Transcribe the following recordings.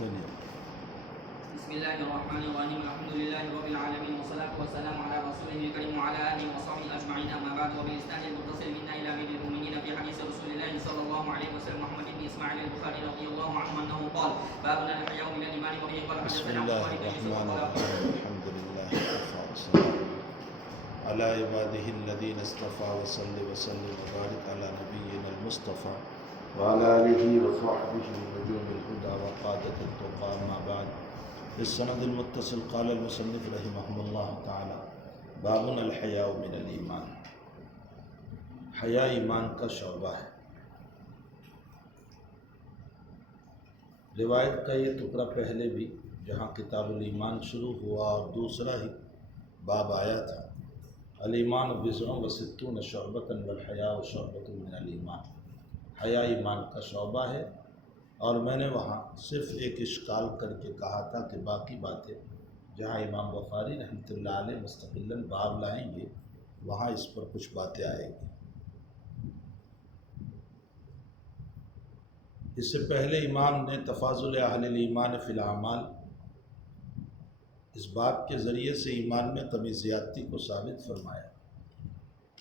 چلیے. بسم الله الرحمن الرحيم الحمد لله رب العالمين والصلاة والسلام على رسوله الكريم وعلى آله وصحبه أجمعين أما بعد وبالإسناد المتصل منا إلى أمير المؤمنين في حديث رسول الله صلى الله عليه وسلم محمد بن إسماعيل البخاري رضي الله عنه أنه قال باب الحياء من الإيمان وبه قال بسم حدثنا الله عمر بن يوسف الرحمن قال الرحيم الحمد لله وكفى والسلام على عباده الذين اصطفى وصل وسلم وبارك على نبينا المصطفى وعلى آله وصحبه نجوم الهدى وقادة التقى أما بعد. بالسند المتصل قال المصنف رحمه الله تعالى باب الحیاء من الایمان. حیا ایمان کا شعبہ ہے. روایت کا یہ ٹکڑا پہلے بھی جہاں کتاب الایمان شروع ہوا اور دوسرا ہی باب آیا تھا الایمان بضع و ستون شعبۃ والحیاء شعبۃ من الایمان. حیا ایمان کا شعبہ ہے، اور میں نے وہاں صرف ایک اشکال کر کے کہا تھا کہ باقی باتیں جہاں امام بخاری رحمۃ اللہ علیہ مستقلاً باب لائیں گے وہاں اس پر کچھ باتیں آئیں گی. اس سے پہلے امام نے تفاضل اہل الایمان فی الاعمال اس باب کے ذریعے سے ایمان میں کمی زیادتی کو ثابت فرمایا،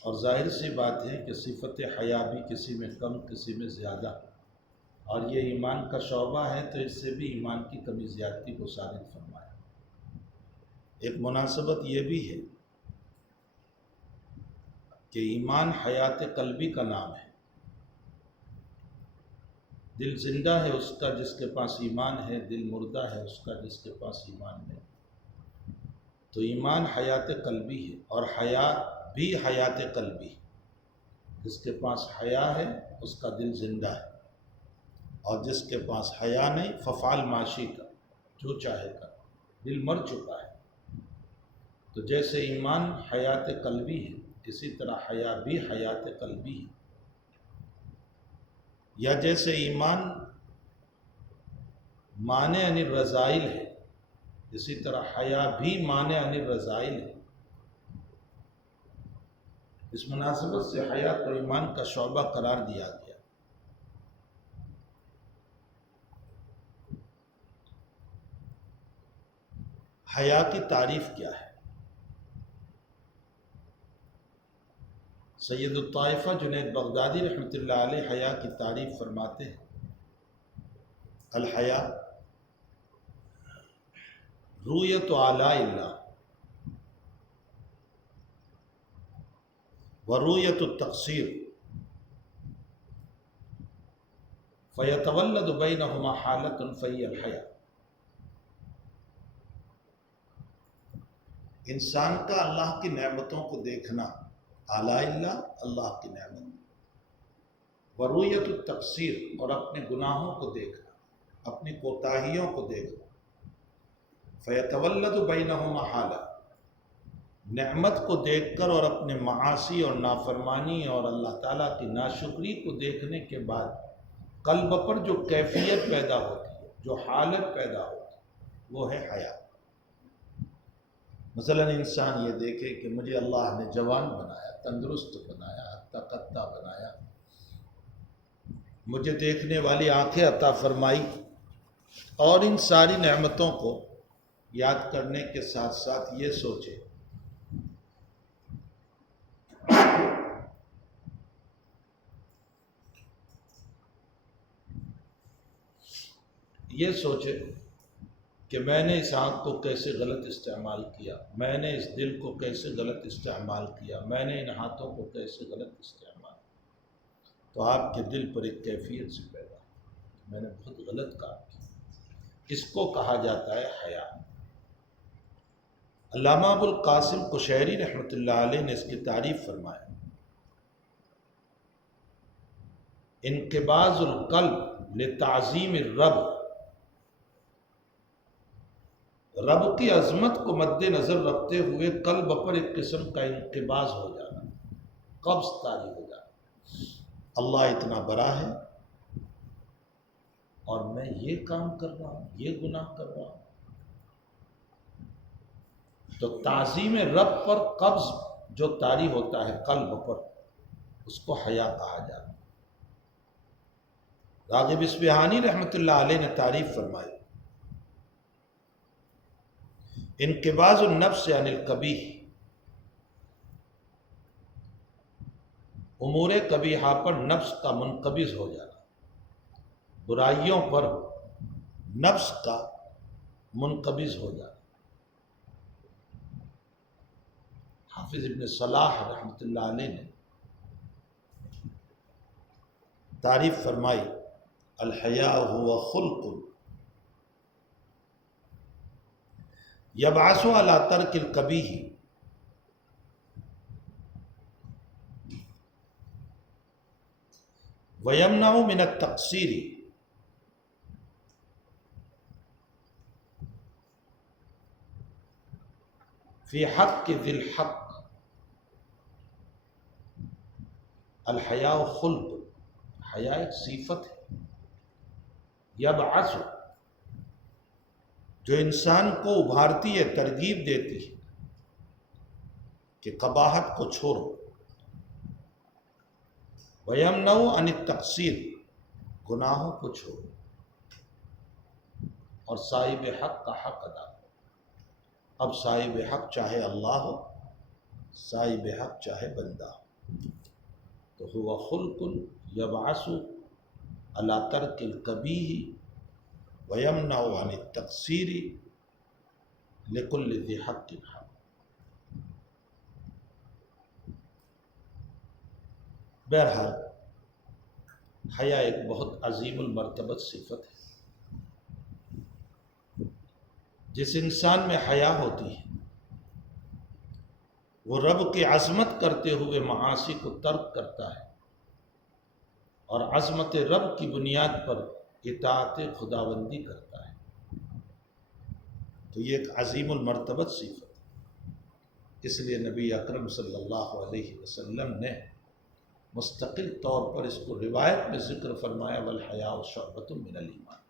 اور ظاہر سی بات ہے کہ صفت حیا بھی کسی میں کم کسی میں زیادہ، اور یہ ایمان کا شعبہ ہے تو اس سے بھی ایمان کی کمی زیادتی کو ثابت فرمایا. ایک مناسبت یہ بھی ہے کہ ایمان حیات قلبی کا نام ہے. دل زندہ ہے اس کا جس کے پاس ایمان ہے، دل مردہ ہے اس کا جس کے پاس ایمان نہیں. تو ایمان حیات قلبی ہے، اور حیا بھی حیات قلبی. جس کے پاس حیا ہے اس کا دل زندہ ہے، اور جس کے پاس حیا نہیں ففعل معاشی کا جو چاہے کا، دل مر چکا ہے. تو جیسے ایمان حیات قلبی ہے اسی طرح حیا بھی حیات قلبی ہے. یا جیسے ایمان مانع عن الرذائل ہے اسی طرح حیا بھی مانع عن الرذائل ہے. اس مناسبت سے حیا کو ایمان کا شعبہ قرار دیا گیا. حیا کی تعریف کیا ہے؟ سید الطائفہ جنید بغدادی رحمۃ اللہ علیہ حیا کی تعریف فرماتے ہیں الحیا رؤیت اعلیٰ اللہ ورؤیت التقصیر فیتولد بینہما حالۃ فہی الحیا. انسان کا اللہ کی نعمتوں کو دیکھنا، اعلیٰ اللہ اللہ کی نعمت، ورؤیت التقصیر اور اپنے گناہوں کو دیکھنا، اپنی کوتاہیوں کو دیکھنا. فیتولد بینہما حالہ، نعمت کو دیکھ کر اور اپنے معاصی اور نافرمانی اور اللہ تعالیٰ کی ناشکری کو دیکھنے کے بعد قلب پر جو کیفیت پیدا ہوتی ہے، جو حالت پیدا ہوتی ہے، وہ ہے حیا. مثلا انسان یہ دیکھے کہ مجھے اللہ نے جوان بنایا، تندرست بنایا، ہتھا کتھا بنایا، مجھے دیکھنے والی آنکھیں عطا فرمائی، اور ان ساری نعمتوں کو یاد کرنے کے ساتھ ساتھ یہ سوچے کہ میں نے اس آنکھ کو کیسے غلط استعمال کیا، میں نے اس دل کو کیسے غلط استعمال کیا، میں نے ان ہاتھوں کو کیسے غلط استعمال کیا. تو آپ کے دل پر ایک کیفیت سے پیدا میں نے بہت غلط کام کیا. اس کو کہا جاتا ہے حیا. علامہ ابو القاسم قشیری رحمۃ اللہ علیہ نے اس کی تعریف فرمایا انقباض القلب لتعظیم الرب، رب کی عظمت کو مد نظر رکھتے ہوئے قلب پر ایک قسم کا انقباض ہو جانا، قبض طاری ہو جانا. اللہ اتنا بڑا ہے اور میں یہ کام کر رہا ہوں، یہ گناہ کر رہا ہوں. تو تعظیم رب پر قبض جو طاری ہوتا ہے قلب پر، اس کو حیا کہا جاتا ہے. راغب اصفہانی رحمۃ اللہ علیہ نے تعریف فرمائی انقباض النفس عن القبیح، امور قبیحہ پر نفس کا منقبض ہو جانا، برائیوں پر نفس کا منقبض ہو جانا۔ حافظ ابن صلاح رحمۃ اللہ علیہ نے تعریف فرمائی، الحیاء هو خلق یبعث علی ترک القبیح ویمنع من التقصیر فی حق ذی الحق۔ الحیاء خلق، حیا ایک صفت ہے، یبعث جو انسان کو ابھارتی ہے، ترغیب دیتی ہے کہ قباحت کو چھوڑو، ویمنع عن التقصیر گناہوں کو چھوڑو، اور صاحب حق کا حق ادا کرو۔ اب صاحب حق چاہے اللہ ہو، صاحب حق چاہے بندہ ہو، تو ہوا خلق یبعث علی ترک القبیح ویمنع عن التقصیر لکل ذی حق حق۔ بہرحال حیا ایک بہت عظیم المرتبت صفت ہے۔ جس انسان میں حیا ہوتی ہے وہ رب کی عظمت کرتے ہوئے معاصی کو ترک کرتا ہے، اور عظمت رب کی بنیاد پر اطاعت خداوندی کرتا ہے۔ تو یہ ایک عظیم المرتبت صفت ہے۔ اس لیے نبی اکرم صلی اللہ علیہ وسلم نے مستقل طور پر اس کو روایت میں ذکر فرمایا، والحیاء شعبۃ من الایمان۔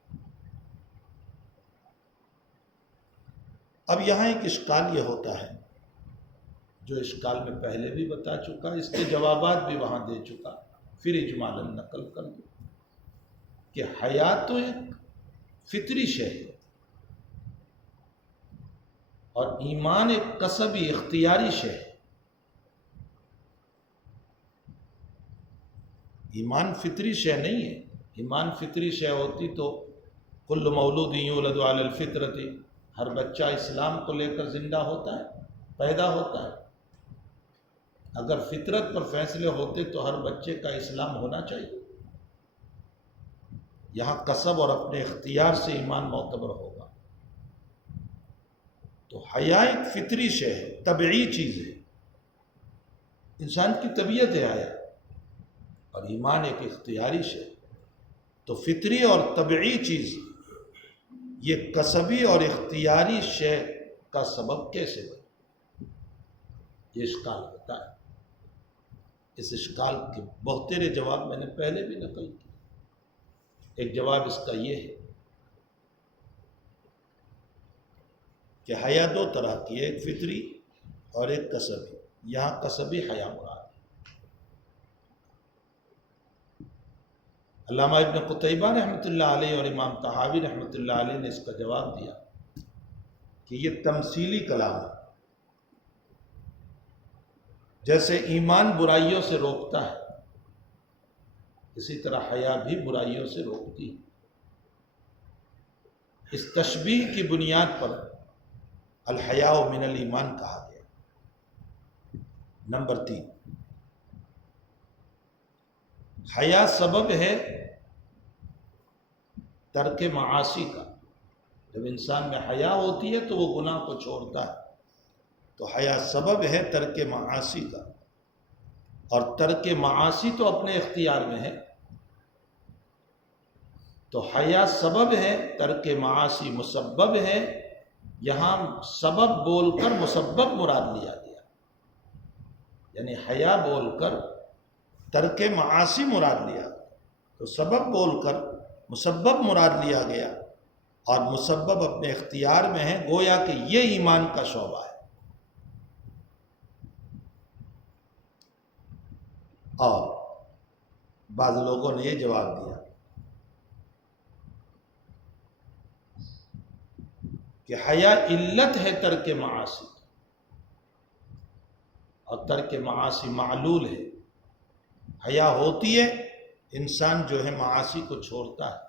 اب یہاں ایک اشکال یہ ہوتا ہے، جو اشکال میں پہلے بھی بتا چکا، اس کے جوابات بھی وہاں دے چکا، پھر اجمالاً نقل کر دوں کہ حیا تو ایک فطری شے ہے، اور ایمان ایک کسبی اختیاری شے ہے۔ ایمان فطری شے نہیں ہے۔ ایمان فطری شے ہوتی تو کل مولود یولد علی الفطرۃ، ہر بچہ اسلام کو لے کر زندہ ہوتا ہے، پیدا ہوتا ہے۔ اگر فطرت پر فیصلے ہوتے تو ہر بچے کا اسلام ہونا چاہیے۔ یہاں کسب اور اپنے اختیار سے ایمان معتبر ہوگا۔ تو حیا ایک فطری شے ہے، طبعی چیز ہے، انسان کی طبیعت ہے حیا، اور ایمان ایک اختیاری شے۔ تو فطری اور طبعی چیز یہ کسبی اور اختیاری شے کا سبب کیسے بنے؟ یہ اشکال ہوتا ہے۔ اس اشکال کے بہترے جواب میں نے پہلے بھی نقل کیا۔ ایک جواب اس کا یہ ہے کہ حیا دو طرح کی ہے، ایک فطری اور ایک کسبی۔ یہاں کسبی حیا مراد ہے۔ علامہ ابن قتیبہ رحمۃ اللہ علیہ اور امام طحاوی رحمۃ اللہ علیہ نے اس کا جواب دیا کہ یہ تمثیلی کلام ہے۔ جیسے ایمان برائیوں سے روکتا ہے، اسی طرح حیا بھی برائیوں سے روکتی ہے۔ اس تشبیہ کی بنیاد پر الحیاء من الایمان کہا گیا۔ نمبر 3، حیا سبب ہے ترک معاصی کا۔ جب انسان میں حیا ہوتی ہے تو وہ گناہ کو چھوڑتا ہے، تو حیا سبب ہے ترک معاصی کا، اور ترک معاصی تو اپنے اختیار میں ہے۔ تو حیا سبب ہے، ترک معاصی مسبب ہے۔ یہاں سبب بول کر مسبب مراد لیا گیا، یعنی حیا بول کر ترک معاصی مراد لیا گیا، تو سبب بول کر مسبب مراد لیا گیا، اور مسبب اپنے اختیار میں ہے، گویا کہ یہ ایمان کا شعبہ ہے۔ اور بعض لوگوں نے یہ جواب دیا کہ حیا علت ہے ترک معاصی، اور ترک معاصی معلول ہے۔ حیا ہوتی ہے، انسان جو ہے معاصی کو چھوڑتا ہے،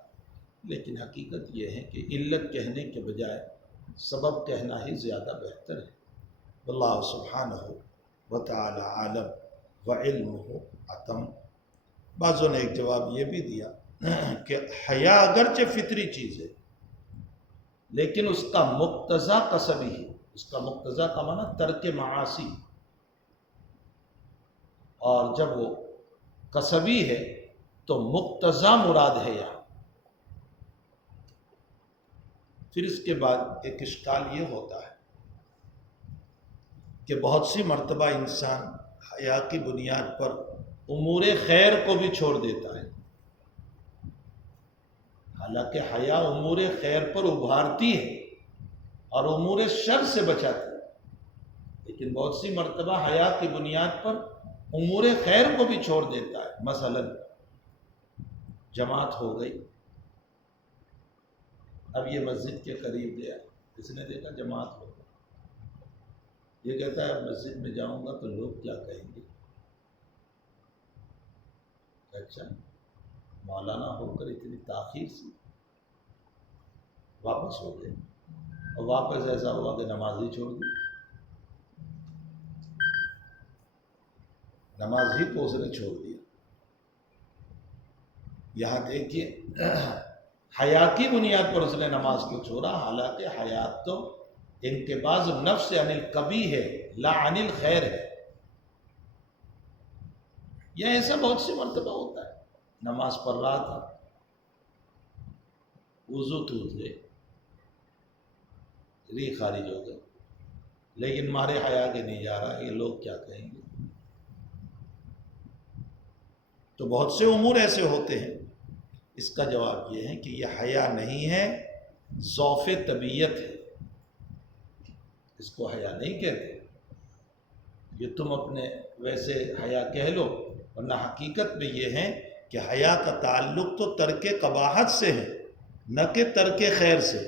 لیکن حقیقت یہ ہے کہ علت کہنے کے بجائے سبب کہنا ہی زیادہ بہتر ہے۔ واللہ سبحانہ وتعالی عالم وعلمہ اتم۔ بعضوں نے ایک جواب یہ بھی دیا کہ حیا اگرچہ فطری چیز ہے، لیکن اس کا مقتضا قصبی ہے۔ اس کا مقتضا کا معنی ترک معاصی، اور جب وہ قصبی ہے تو مقتضا مراد ہے یہاں۔ پھر اس کے بعد ایک اشکال یہ ہوتا ہے کہ بہت سی مرتبہ انسان حیا کی بنیاد پر امور خیر کو بھی چھوڑ دیتا ہے، حالانکہ حیا امور خیر پر ابھارتی ہے اور امور شر سے بچاتی ہے، لیکن بہت سی مرتبہ حیا کی بنیاد پر امور خیر کو بھی چھوڑ دیتا ہے۔ مثلا جماعت ہو گئی، اب یہ مسجد کے قریب گیا، کسی نے دیکھا جماعت ہو گئی، یہ کہتا ہے اب مسجد میں جاؤں گا تو لوگ کیا کہیں گے؟ اچھا، مولانا ہو کر اتنی تاخیر سے واپس ہو گئے، اور واپس ایسا ہوا کہ نماز ہی چھوڑ دی، نماز ہی کو اس نے چھوڑ دیا۔ یہاں دیکھیے حیا کی بنیاد پر اس نے نماز کو چھوڑا، حالانکہ حیات تو انقباض نفس عن القبیح ہے، لا عن الخیر ہے۔ یہ ایسا بہت سی مرتبہ ہوتا ہے، نماز پڑھ رہا تھا، وضو ٹوٹ گئے، ری خارج ہو گئے، لیکن مارے حیا کے نہیں جا رہا، یہ لوگ کیا کہیں گے؟ تو بہت سے امور ایسے ہوتے ہیں۔ اس کا جواب یہ ہے کہ یہ حیا نہیں ہے، ضعف طبیعت ہے، اس کو حیا نہیں کہتے۔ یہ تم اپنے ویسے حیا کہہ لو، ورنہ حقیقت میں یہ ہے کہ حیا کا تعلق تو ترک قباحت سے ہے، نہ کہ ترک خیر سے۔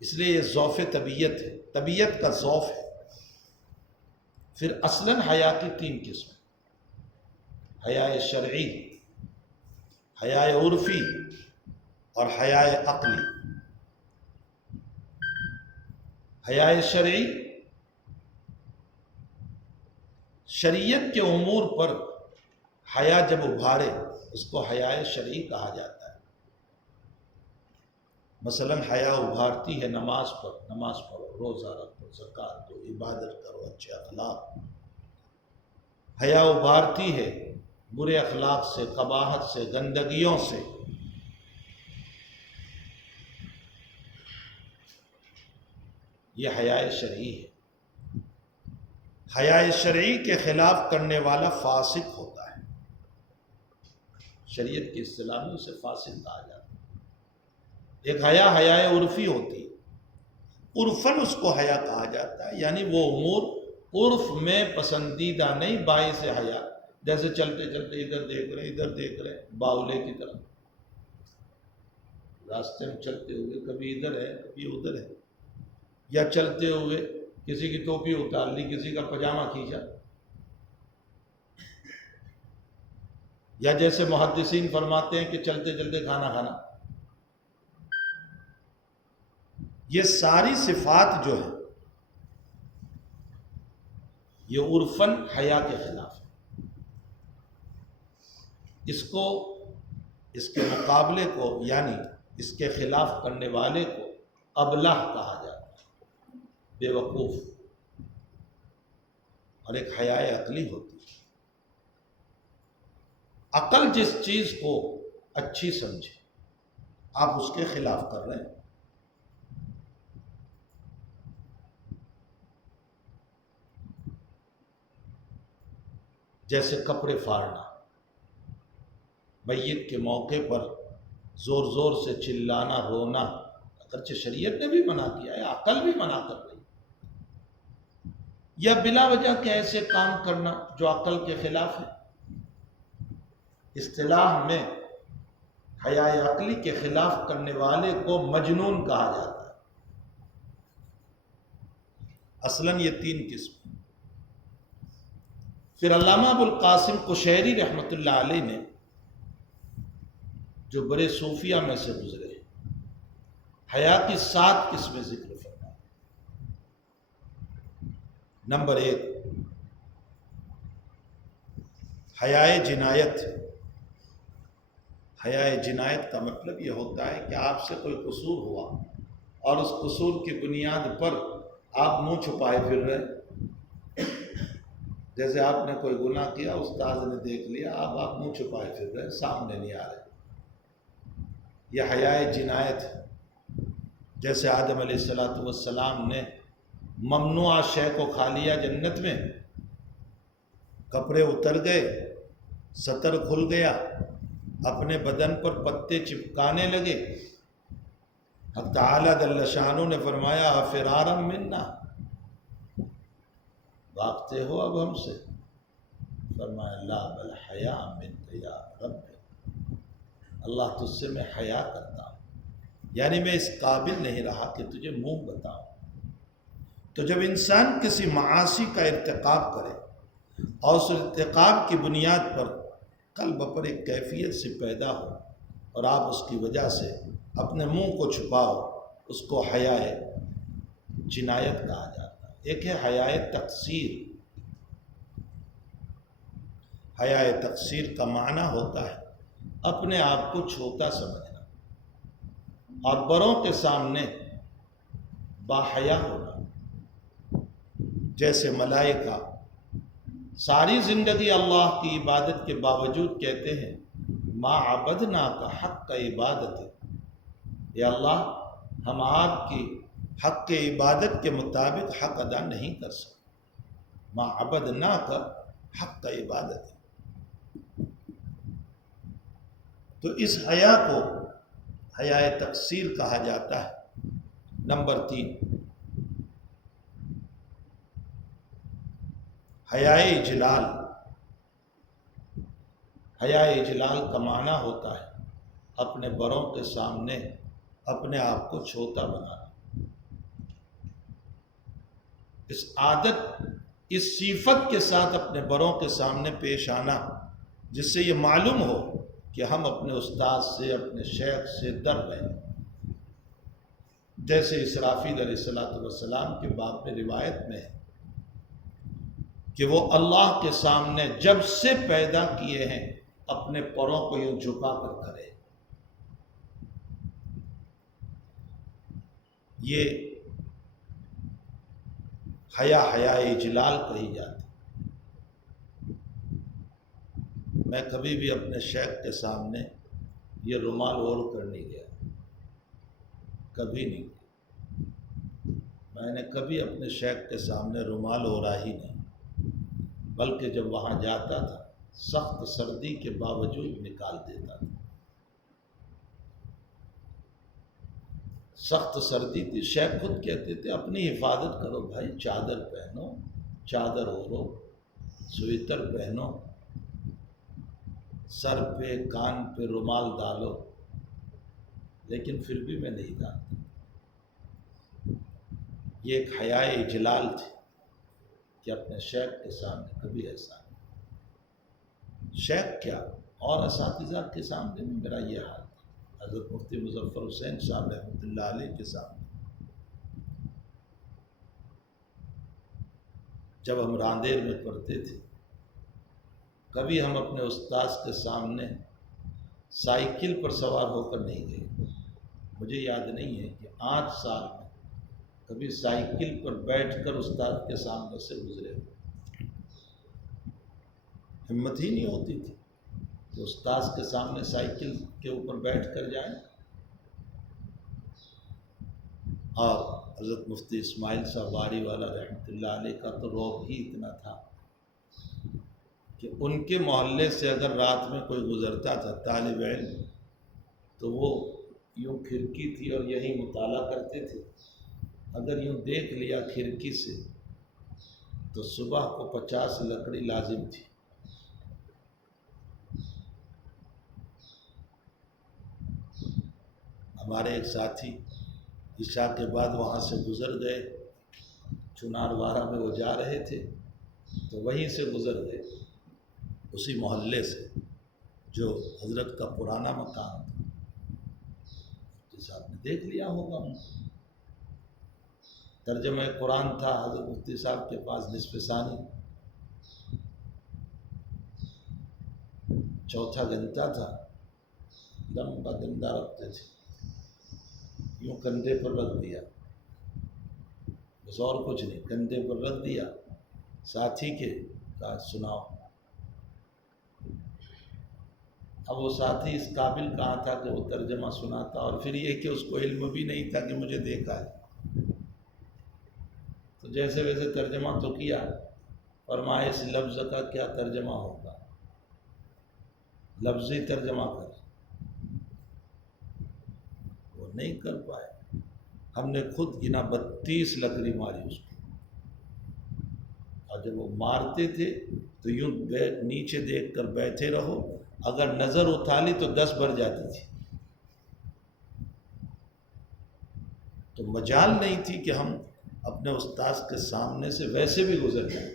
اس لیے یہ ضعف طبیعت ہے، طبیعت کا ضعف ہے۔ پھر اصلاً حیا کی تین قسم: حیا شرعی، حیا عرفی اور حیا عقلی۔ حیا شرعی، شریعت کے امور پر حیا جب ابھارے اس کو حیا شرعی کہا جاتا ہے۔ مثلا حیا ابھارتی ہے نماز پر، نماز پڑھو، روزہ رکھو، زکوٰۃ دو، عبادت کرو، اچھے اخلاق۔ حیا ابھارتی ہے برے اخلاق سے، قباحت سے، گندگیوں سے۔ یہ حیا شرعی ہے۔ حیا شرعی کے خلاف کرنے والا فاسق ہوتا ہے، شریعت کی اصطلاح میں اسے فاسق کہا جاتا ہے۔ ایک حیا عرفی ہوتی ہے، عرفاً اس کو حیا کہا جاتا ہے، یعنی وہ امور عرف میں پسندیدہ نہیں، باعث حیا، جیسے چلتے چلتے ادھر دیکھ رہے ادھر دیکھ رہے، باولے کی طرح راستے میں چلتے ہوئے کبھی ادھر ہے کبھی ادھر ہے، یا چلتے ہوئے کسی کی ٹوپی اتار لی، کسی کا پاجامہ کھینچا، یا جیسے محدثین فرماتے ہیں کہ چلتے چلتے کھانا کھانا۔ یہ ساری صفات جو ہے یہ عرفاً حیا کے خلاف ہے۔ اس کو، اس کے مقابلے کو، یعنی اس کے خلاف کرنے والے کو ابلہ کہا جاتا ہے، بے وقوف۔ اور ایک حیا عقلی ہوتی ہے، عقل جس چیز کو اچھی سمجھے آپ اس کے خلاف کر رہے ہیں۔ جیسے کپڑے پھاڑنا، میت کے موقع پر زور زور سے چلانا، رونا، اگرچہ شریعت نے بھی منع کیا ہے، عقل بھی منع کر رہی ہے، یا بلا وجہ کے ایسے کام کرنا جو عقل کے خلاف ہے۔ اصطلاح میں حیا عقلی کے خلاف کرنے والے کو مجنون کہا جاتا ہے۔ اصلاً یہ 3 قسم۔ پھر علامہ ابو القاسم قشیری رحمۃ اللہ علیہ نے، جو بڑے صوفیہ میں سے گزرے، حیا کی 7 قسمیں ذکر فرمائیں۔ نمبر 1، حیائے جنایت۔ حیائے جنایت کا مطلب یہ ہوتا ہے کہ آپ سے کوئی قصور ہوا اور اس قصور کی بنیاد پر آپ منہ چھپائے پھر رہے۔ جیسے آپ نے کوئی گناہ کیا، استاد نے دیکھ لیا، آپ منہ چھپائے پھر رہے، سامنے نہیں آ رہے، یہ حیائے جنایت ہے۔ جیسے آدم علیہ السلام نے ممنوع شے کو کھا لیا جنت میں، کپڑے اتر گئے، ستر کھل گیا، اپنے بدن پر پتے چپکانے لگے۔ حق تعالیٰ جل شانہ نے فرمایا افرارا منا، بھاگتے ہو اب ہم سے؟ فرمایا لا بل حیا منک یا رب، اللہ تجھ سے میں حیا کرتا ہوں، یعنی میں اس قابل نہیں رہا کہ تجھے منہ بتاؤں۔ تو جب انسان کسی معاصی کا ارتکاب کرے اور اس ارتکاب کی بنیاد پر قلب پر ایک کیفیت سے پیدا ہو اور آپ اس کی وجہ سے اپنے منہ کو چھپاؤ، اس کو حیائے جنایت کہا جاتا ہے۔ ایک ہے حیائے تقصیر۔ حیائے تقصیر کا معنی ہوتا ہے اپنے آپ کو چھوٹا سمجھنا اور بڑوں کے سامنے باحیا ہونا۔ جیسے ملائکہ ساری زندگی اللہ کی عبادت کے باوجود کہتے ہیں ما عبدناک حق عبادت، یا اللہ ہم آپ کی حق عبادت کے مطابق حق ادا نہیں کر سکتے، ما عبدناک حق عبادت۔ تو اس حیا کو حیائے تقصیر کہا جاتا ہے۔ نمبر 3، حیائے اجلال۔ حیائے اجلال کا معنی ہوتا ہے اپنے بڑوں کے سامنے اپنے آپ کو چھوٹا بنانا۔ اس عادت، اس صفت کے ساتھ اپنے بڑوں کے سامنے پیش آنا جس سے یہ معلوم ہو کہ ہم اپنے استاد سے، اپنے شیخ سے ڈر رہے ہیں۔ جیسے اسرافیل علیہ السلام کے باب میں روایت میں ہے کہ وہ اللہ کے سامنے جب سے پیدا کیے ہیں اپنے پروں کو یوں جھکا کر کھڑے۔ یہ حیائے اجلال کہی جاتی۔ میں کبھی بھی اپنے شیخ کے سامنے یہ رومال اوڑھ کر نہیں گیا، کبھی نہیں گیا۔ میں نے کبھی اپنے شیخ کے سامنے رومال اوڑھا ہی نہیں، بلکہ جب وہاں جاتا تھا سخت سردی کے باوجود نکال دیتا تھا۔ سخت سردی تھی، شیخ خود کہتے تھے اپنی حفاظت کرو بھائی، چادر پہنو، چادر اوڑھو، سویٹر پہنو، سر پہ کان پہ رومال ڈالو، لیکن پھر بھی میں نہیں ڈالتا۔ یہ ایک حیائے اجلال تھی کہ اپنے شیخ کے سامنے کبھی ایسا نہیں۔ شیخ کیا اور اساتذہ کے سامنے بھی میرا یہ حال تھا۔ حضرت مفتی مظفر حسین صاحب رحمۃ اللہ علیہ کے سامنے جب ہم راندیر میں پڑھتے تھے، کبھی ہم اپنے استاذ کے سامنے سائیکل پر سوار ہو کر نہیں گئے۔ مجھے یاد نہیں ہے کہ 8 سال میں کبھی سائیکل پر بیٹھ کر استاد کے سامنے سے گزرے ہوئے۔ ہمت ہی نہیں ہوتی تھی کہ استاذ کے سامنے سائیکل کے اوپر بیٹھ کر جائیں۔ اور حضرت مفتی اسماعیل صاحب واری والا رحمۃ اللہ علیہ کا تو رعب ہی اتنا تھا کہ ان کے محلے سے اگر رات میں کوئی گزرتا تھا طالب علم تو وہ یوں کھڑکی تھی اور یہی مطالعہ کرتے تھے، اگر یوں دیکھ لیا کھڑکی سے تو صبح کو 50 لکڑی لازم تھی۔ ہمارے ایک ساتھی عشاء کے بعد وہاں سے گزر گئے، چنار وارہ میں وہ جا رہے تھے تو وہیں سے گزر گئے، اسی محلے سے جو حضرت کا پرانا مکان تھا۔ مفتی صاحب نے دیکھ لیا ہوگا ان کو، ترجمہ قرآن تھا حضرت مفتی صاحب کے پاس نصف ثانی، چوتھا گھنٹہ تھا، لمبا گندا رکھتے تھے، یوں کندھے پر رکھ دیا، بس اور کچھ نہیں، کندھے پر رکھ دیا، ساتھی کے کہا سناؤ۔ اب وہ ساتھی اس قابل کہاں تھا کہ وہ ترجمہ سناتا، اور پھر یہ کہ اس کو علم بھی نہیں تھا کہ مجھے دیکھا ہے، تو جیسے ویسے ترجمہ تو کیا، فرمایا اس لفظ کا کیا ترجمہ ہوگا، لفظی ترجمہ کر، وہ نہیں کر پائے۔ ہم نے خود گنا 32 لکڑی ماری اس کو، اور جب وہ مارتے تھے تو یوں نیچے دیکھ کر بیٹھے رہو، اگر نظر اٹھا لی تو 10 بڑھ جاتی تھی، تو مجال نہیں تھی کہ ہم اپنے استاذ کے سامنے سے ویسے بھی گزر جائیں۔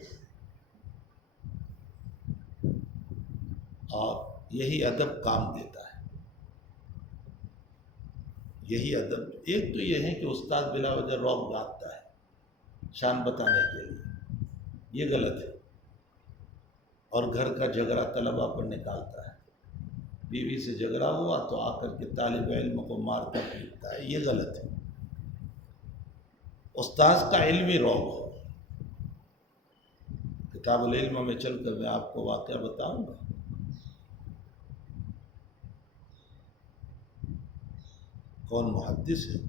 اور یہی ادب کام دیتا ہے، یہی ادب۔ ایک تو یہ ہے کہ استاد بلا وجہ رعب ڈالتا ہے شان بتانے کے لیے، یہ غلط ہے، اور گھر کا جھگڑا طلبہ پر نکالتا ہے، بیوی سے جھگڑا ہوا تو آ کر کے طالب علم کو مارتا پیٹتا ہے، یہ غلط ہے۔ استاذ کا علمی رعب ہو۔ کتاب العلم میں چل کر میں آپ کو واقعہ بتاؤں گا۔ کون محدث ہے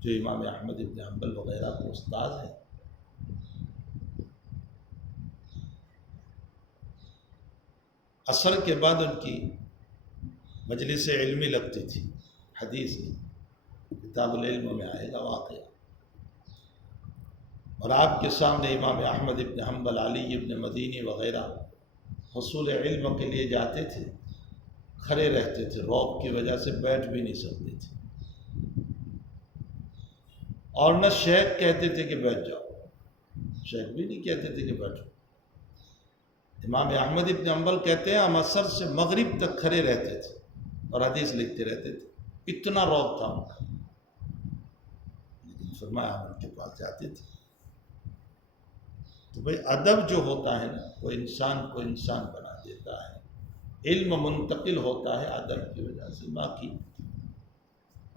جو امام احمد بن حنبل وغیرہ کو استاد ہے؟ عصر کے بعد ان کی مجلس علمی لگتی تھی، حدیث کی، کتاب العلم میں آئے گا واقعہ۔ اور آپ کے سامنے امام احمد بن حنبل، علی بن مدینی وغیرہ حصول علم کے لیے جاتے تھے، کھڑے رہتے تھے، رعب کی وجہ سے بیٹھ بھی نہیں سکتے تھے، اور نہ شیخ کہتے تھے کہ بیٹھ جاؤ، شیخ بھی نہیں کہتے تھے کہ بیٹھو۔ امام احمد بن حنبل کہتے ہیں ہم عصر سے مغرب تک کھڑے رہتے تھے اور حدیث لکھتے رہتے تھے، اتنا رعب تھا ان کا، لیکن فرمایا ہم ان کے پاس جاتے تھے۔ تو بھئی ادب جو ہوتا ہے نا، وہ انسان کو انسان بنا دیتا ہے، علم منتقل ہوتا ہے ادب کی وجہ سے۔ باقی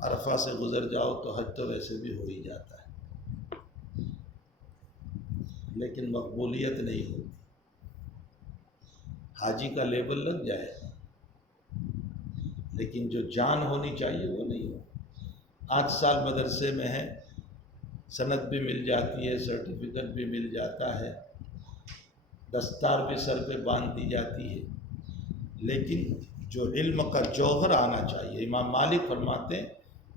عرفہ سے گزر جاؤ تو حج تو ویسے بھی ہو ہی جاتا ہے، لیکن مقبولیت نہیں ہوتی، حاجی کا لیبل لگ جائے لیکن جو جان ہونی چاہیے وہ نہیں ہو۔ 8 سال مدرسے میں ہے، سند بھی مل جاتی ہے، سرٹیفکیٹ بھی مل جاتا ہے، دستار بھی سر پہ باندھ دی جاتی ہے، لیکن جو علم کا جوہر آنا چاہیے۔ امام مالک فرماتے ہیں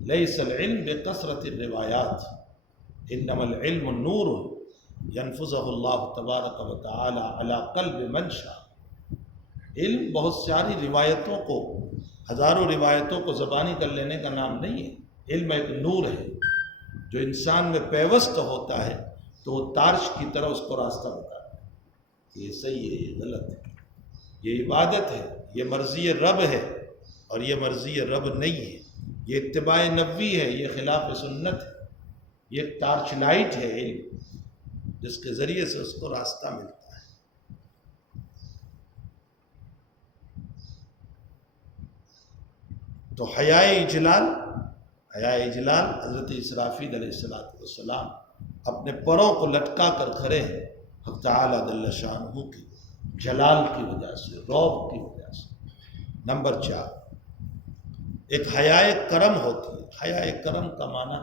لیس العلم بکثرت الروایات انما العلم نور ينفذه اللہ تبارک و تعالی علی قلب من شاء۔ علم بہت ساری روایتوں کو، ہزاروں روایتوں کو زبانی کر لینے کا نام نہیں ہے، علم ایک نور ہے جو انسان میں پیوست ہوتا ہے تو وہ تارش کی طرح اس کو راستہ بتاتا ہے کہ یہ صحیح ہے، یہ غلط ہے، یہ عبادت ہے، یہ مرضی رب ہے، اور یہ مرضی رب نہیں ہے، یہ اتباع نبوی ہے، یہ خلاف سنت ہے، یہ ایک ٹارچ لائٹ ہے علم، جس کے ذریعے سے اس کو راستہ ملتا ہے۔ تو حیاء اجلال حضرت اسرافیل علیہ السلام اپنے پروں کو لٹکا کر کھڑے ہیں حق تعالی جل شانہ کی جلال کی وجہ سے، رعب کی وجہ سے۔ نمبر 4، ایک حیاء کرم ہوتی ہے۔ حیاء کرم کا معنی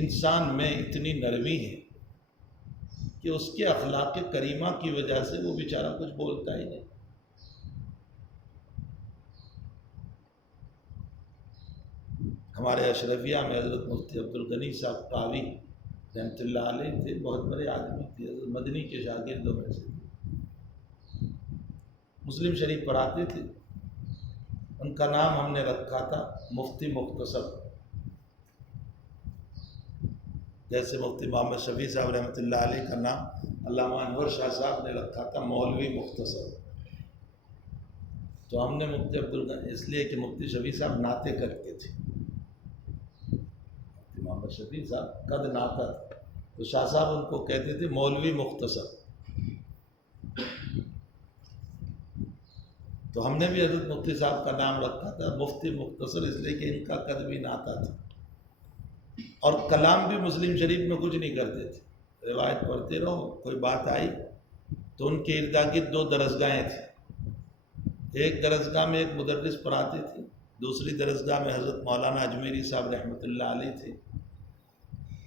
انسان میں اتنی نرمی ہے کہ اس کے اخلاق کریمہ کی وجہ سے وہ بیچارہ کچھ بولتا ہی نہیں۔ ہمارے اشرفیہ میں حضرت مفتی عبدالغنی صاحب قاوی رحمۃ اللہ علیہ تھے، بہت بڑے آدمی تھے، حضرت مدنی کے شاگردوں میں سے تھے، مسلم شریف پڑھاتے تھے۔ ان کا نام ہم نے رکھا تھا مفتی مختصر، جیسے مفتی محمد شفیع صاحب رحمۃ اللہ علیہ کا نام علامہ انور شاہ صاحب نے رکھا تھا مولوی مختصر، تو ہم نے مفتی عبدالغنی اس لیے کہ مفتی شفیع صاحب نعتیں کرتے تھے، مفتی محمد شفیع صاحب قد نعتہ تھا، تو شاہ صاحب ان کو کہتے تھے مولوی مختصر، تو ہم نے بھی حضرت مفتی صاحب کا نام رکھا تھا مفتی مختصر، اس لیے کہ ان کا قد بھی نعتہ تھا، اور کلام بھی مسلم شریف میں کچھ نہیں کرتے تھے، روایت پڑھتے رہو، کوئی بات آئی تو ان کے ارد گرد 2 درسگاہیں تھیں، ایک درسگاہ میں ایک مدرس پڑھاتے تھے، دوسری درسگاہ میں حضرت مولانا اجمیری صاحب رحمۃ اللہ علیہ تھے،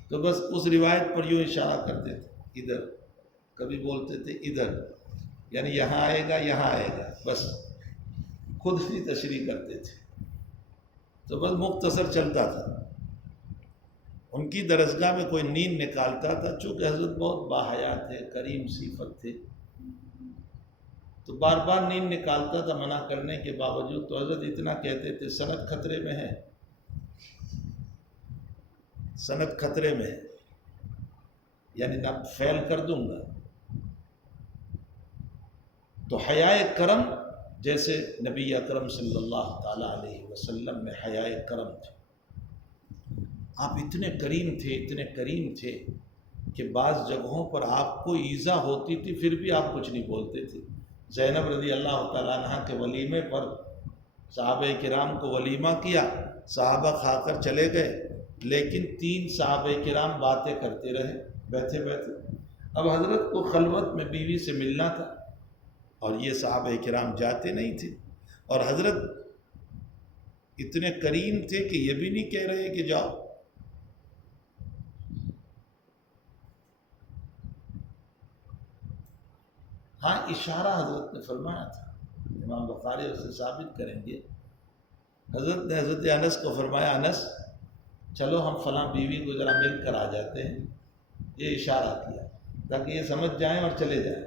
تو بس اس روایت پر یوں اشارہ کرتے تھے ادھر، کبھی بولتے تھے ادھر، یعنی یہاں آئے گا یہاں آئے گا، بس خود ہی تشریح کرتے تھے، تو بس مختصر چلتا تھا۔ ان کی درسگاہ میں کوئی نیند نکالتا تھا، چونکہ حضرت بہت باحیا تھے، کریم صفت تھے، تو بار بار نیند نکالتا تھا منع کرنے کے باوجود، تو حضرت اتنا کہتے تھے سند خطرے میں ہے، سند خطرے میں ہے، یعنی نہ فیل کر دوں گا۔ تو حیاء کرم، جیسے نبی اکرم صلی اللہ تعالیٰ علیہ وسلم میں حیاء کرم تھے، آپ اتنے کریم تھے، اتنے کریم تھے کہ بعض جگہوں پر آپ کو ایذا ہوتی تھی پھر بھی آپ کچھ نہیں بولتے تھے۔ زینب رضی اللہ تعالیٰ عنہ کے ولیمے پر صحابہ کرام کو ولیمہ کیا، صحابہ کھا کر چلے گئے، لیکن 3 صحابہ کرام باتیں کرتے رہے بیٹھے بیٹھے۔ اب حضرت کو خلوت میں بیوی سے ملنا تھا، اور یہ صحابہ کرام جاتے نہیں تھے، اور حضرت اتنے کریم تھے کہ یہ بھی نہیں کہہ رہے کہ جاؤ۔ ہاں اشارہ حضرت نے فرمایا تھا، امام بخاری اسے ثابت کریں گے، حضرت نے حضرت انس کو فرمایا انس چلو ہم فلاں بیوی کو ذرا مل کر آ جاتے ہیں، یہ اشارہ کیا تاکہ یہ سمجھ جائیں اور چلے جائیں،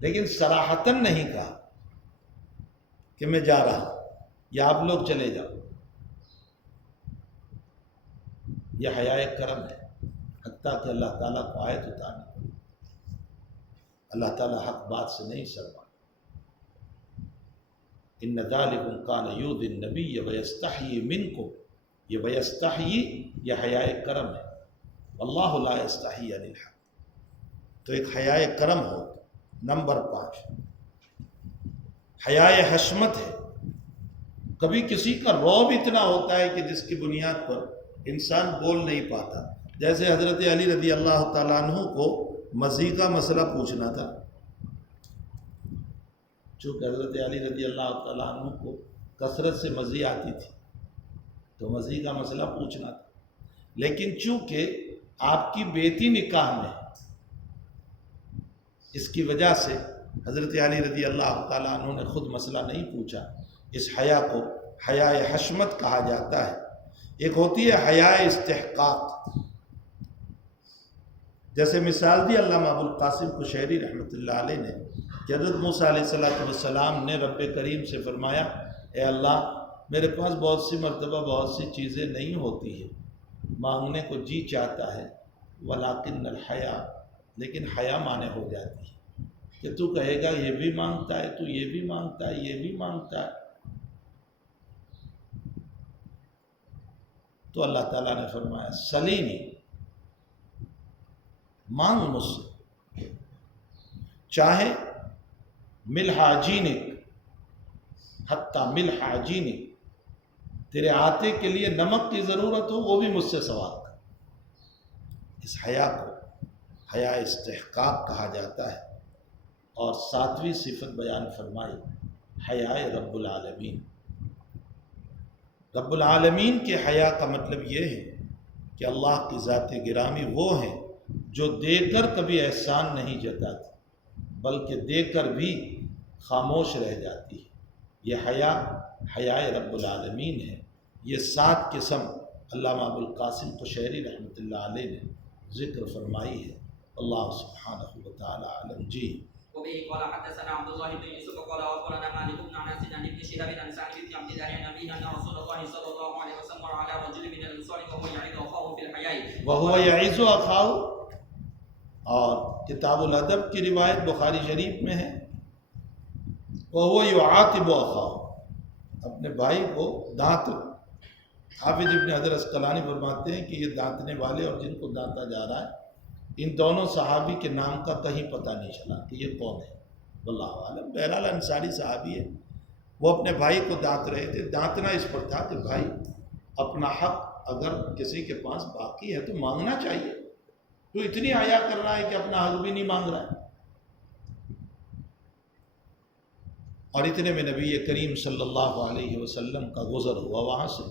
لیکن صراحتاً نہیں کہا کہ میں جا رہا ہوں یا آپ لوگ چلے جاؤ۔ یہ حیاء کرم ہے، حتیٰ کہ اللہ تعالیٰ کو آیت اتارنی پڑی، اللہ تعالیٰ حق بات سے نہیں شرما۔ ان ذالکم کان یؤذی النبی ویستحیی منکم، یہ ویستحیی یہ حیاء کرم ہے، واللہ لا یستحیی عن الحق۔ تو ایک حیاء کرم ہو۔ نمبر 5 حیاء حشمت ہے، کبھی کسی کا رعب اتنا ہوتا ہے کہ جس کی بنیاد پر انسان بول نہیں پاتا، جیسے حضرت علی رضی اللہ تعالیٰ عنہ کو مزی کا مسئلہ پوچھنا تھا، چونکہ حضرت علی رضی اللہ تعالیٰ عنہ کو کثرت سے مزی آتی تھی، تو مزی کا مسئلہ پوچھنا تھا، لیکن چونکہ آپ کی بیٹی نکاح میں ہے، اس کی وجہ سے حضرت علی رضی اللہ تعالیٰ عنہ نے خود مسئلہ نہیں پوچھا۔ اس حیا کو حیاء حشمت کہا جاتا ہے۔ ایک ہوتی ہے حیاء استحقاق، جیسے مثال دی علامہ ابوالقاسم قشیری رحمۃ اللہ علیہ نے کہ حضرت موسیٰ علیہ السلام نے رب کریم سے فرمایا اے اللہ میرے پاس بہت سی مرتبہ بہت سی چیزیں نہیں ہوتی ہیں، مانگنے کو جی چاہتا ہے، ولیکن الحیا، لیکن حیا مانے ہو جاتی ہے کہ تو کہے گا یہ بھی مانگتا ہے، تو یہ بھی مانگتا ہے، یہ بھی مانگتا ہے، تو اللہ تعالیٰ نے فرمایا سلینی، مانگ مجھ سے، چاہے ملح عجینک، حتیٰ ملح عجینک، تیرے آٹے کے لیے نمک کی ضرورت ہو وہ بھی مجھ سے سوال کر۔ اس حیا کو حیاء استحقاق کہا جاتا ہے۔ اور 7ویں صفت بیان فرمائی حیاء رب العالمین۔ رب العالمین کے حیا کا مطلب یہ ہے کہ اللہ کی ذات گرامی وہ ہیں جو دے کر کبھی احسان نہیں جتاتی بلکہ دے کر بھی خاموش رہ جاتی ہے۔ یہ حیا حیاء رب العالمین ہے۔ یہ 7 قسم علامہ ابوالقاسم قشیری رحمۃ اللہ علیہ نے ذکر فرمائی ہے۔ اللہ سبحانہ و تعالی عالم۔ جی وبه قال حدثنا عبد الله بن يوسف قال اخبرنا مالك بن انس عن ابن شهاب عن سعد بن عبد الله عن ابيه ان رسول الله صلى الله عليه وسلم مر على رجل من الانصار وهو يعظ اخاه في الحياء وَهُوَ يَعِزُ أَخَاهُ، اور کتاب الادب کی روایت بخاری شریف میں ہے وَهُوَ يُعَاتِبُ أَخَاهُ، اپنے بھائی کو دانت، حافظ ابن حجر عسقلانی فرماتے ہیں کہ یہ دانتنے والے اور جن کو دانتا جا رہا ہے، ان دونوں صحابی کے نام کا کہیں پتہ نہیں چلا کہ یہ کون ہے، واللہ عالم۔ بہرحال انصاری صحابی ہے، وہ اپنے بھائی کو دانت رہے تھے۔ دانتنا اس پر تھا کہ بھائی اپنا حق اگر کسی کے پاس باقی ہے تو مانگنا چاہیے، تو اتنی حیا کر رہا ہے کہ اپنا حق بھی نہیں مانگ رہا ہے۔ اور اتنے میں نبی کریم صلی اللہ علیہ وسلم کا گزر ہوا وہاں سے۔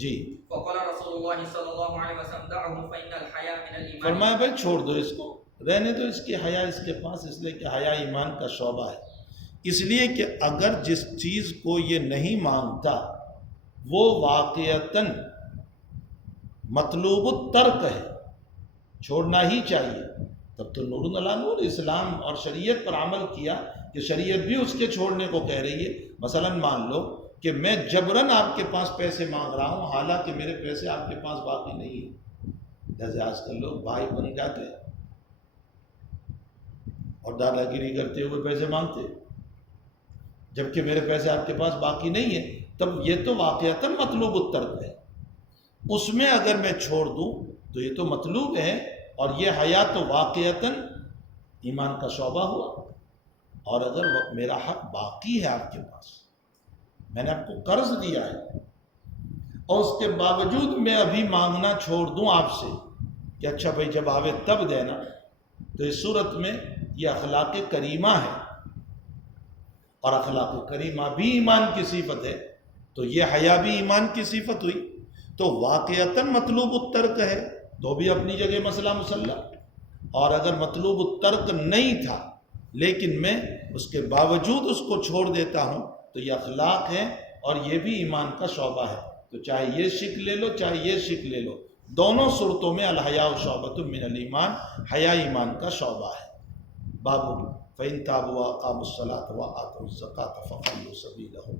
جی فقال رسول اللہ صلی اللہ علیہ وسلم دعه فإن الحياء من الإيمان۔ فرمایا بھائی چھوڑ دو اس کو، رہنے دو اس کی حیا اس کے پاس، اس لیے کہ حیا ایمان کا شعبہ ہے۔ اس لیے کہ اگر جس چیز کو یہ نہیں مانگتا وہ واقعتاً مطلوب الترک ہے، چھوڑنا ہی چاہیے، تب تو نور علی نور اسلام اور شریعت پر عمل کیا کہ شریعت بھی اس کے چھوڑنے کو کہہ رہی ہے۔ مثلا مان لو کہ میں جبراً آپ کے پاس پیسے مانگ رہا ہوں حالانکہ میرے پیسے آپ کے پاس باقی نہیں ہیں، جیسے آج کل لوگ بھائی بن جاتے اور دادا گیری کرتے ہوئے پیسے مانگتے، جبکہ میرے پیسے آپ کے پاس باقی نہیں ہیں، تب یہ تو واقعتاً مطلوب الترک ہے۔ اس میں اگر میں چھوڑ دوں تو یہ تو مطلوب ہے، اور یہ حیا تو واقعتاً ایمان کا شعبہ ہوا۔ اور اگر میرا حق باقی ہے آپ کے پاس، میں نے آپ کو قرض دیا ہے اور اس کے باوجود میں ابھی مانگنا چھوڑ دوں آپ سے کہ اچھا بھائی جب آوے تب دینا، تو اس صورت میں یہ اخلاق کریمہ ہے، اور اخلاق کریمہ بھی ایمان کی صفت ہے، تو یہ حیا بھی ایمان کی صفت ہوئی، تو واقعتاً مطلوب الترک ہے، تو بھی اپنی جگہ مسئلہ مسلح۔ اور اگر مطلوب الترک نہیں تھا لیکن میں اس کے باوجود اس کو چھوڑ دیتا ہوں تو یہ اخلاق ہے اور یہ بھی ایمان کا شعبہ ہے، تو چاہے یہ شک لے لو چاہے یہ شک لے لو، دونوں صورتوں میں الحیاء شعبۃ من الایمان، حیا ایمان کا شعبہ ہے۔ باب فإن تابوا وأقاموا الصلاة وآتوا الزکاة فخلوا سبیلهم،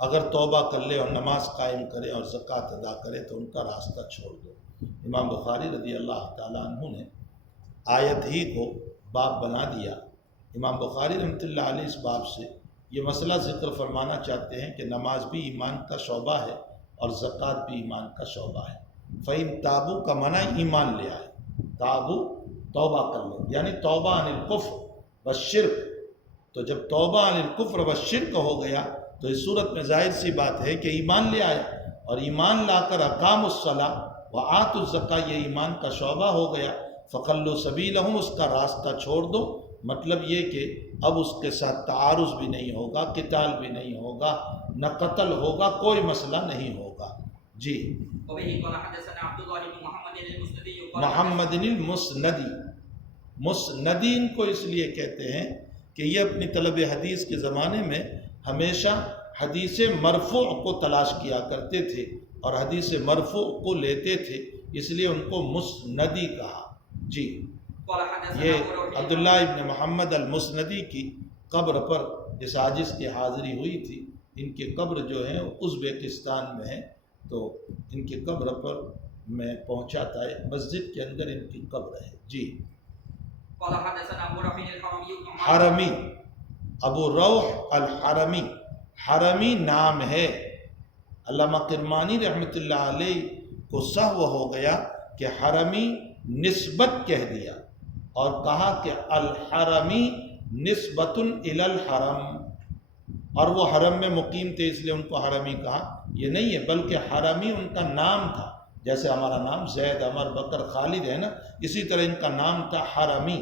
اگر توبہ کر لے اور نماز قائم کرے اور زکوٰۃ ادا کرے تو ان کا راستہ چھوڑ دو۔ امام بخاری رضی اللہ تعالیٰ عنہ نے آیت ہی کو باب بنا دیا۔ امام بخاری رحمۃ اللہ علیہ اس باب سے یہ مسئلہ ذکر فرمانا چاہتے ہیں کہ نماز بھی ایمان کا شعبہ ہے اور زکوٰۃ بھی ایمان کا شعبہ ہے۔ فإن تابو کا معنی ایمان لے آئے، تابو توبہ کر لو، یعنی توبہ عن الکفر والشرک، تو جب توبہ عن الکفر والشرک ہو گیا تو اس صورت میں ظاہر سی بات ہے کہ ایمان لے آیا، اور ایمان لا کر اقام الصلاۃ وآتوا الزکاۃ، یہ ایمان کا شعبہ ہو گیا۔ فخلوا سبیلہم، اس کا راستہ چھوڑ دو، مطلب یہ کہ اب اس کے ساتھ تعارض بھی نہیں ہوگا، قتال بھی نہیں ہوگا، نہ قتل ہوگا، کوئی مسئلہ نہیں ہوگا۔ جی وبه قال حدثنا عبد الله بن محمد المسندي محمد المسندی، مسندی ان کو اس لیے کہتے ہیں کہ یہ اپنی طلب حدیث کے زمانے میں ہمیشہ حدیث مرفوع کو تلاش کیا کرتے تھے اور حدیث مرفوع کو لیتے تھے، اس لیے ان کو مسندی کہا۔ جی قال حدثنا یہ ابو روح عبداللہ ابن محمد المسندی کی قبر پر اس حاجز کی حاضری ہوئی تھی۔ ان کی قبر جو ہے ازبکستان میں ہے، تو ان کی قبر پر میں پہنچا تھا، مسجد کے اندر ان کی قبر ہے۔ جی قال حدثنا ابو روح الحرمي حرمی، ابو روح الحرمی، حرمی نام ہے۔ علامہ کرمانی رحمۃ اللہ علیہ کو سہو ہو گیا کہ حرمی نسبت کہہ دیا اور کہا کہ الحرمی نسبۃ الی الحرم، اور وہ حرم میں مقیم تھے اس لیے ان کو حرمی کہا، یہ نہیں ہے، بلکہ حرمی ان کا نام تھا، جیسے ہمارا نام زید، عمر، بکر، خالد ہے نا، اسی طرح ان کا نام تھا حرمی۔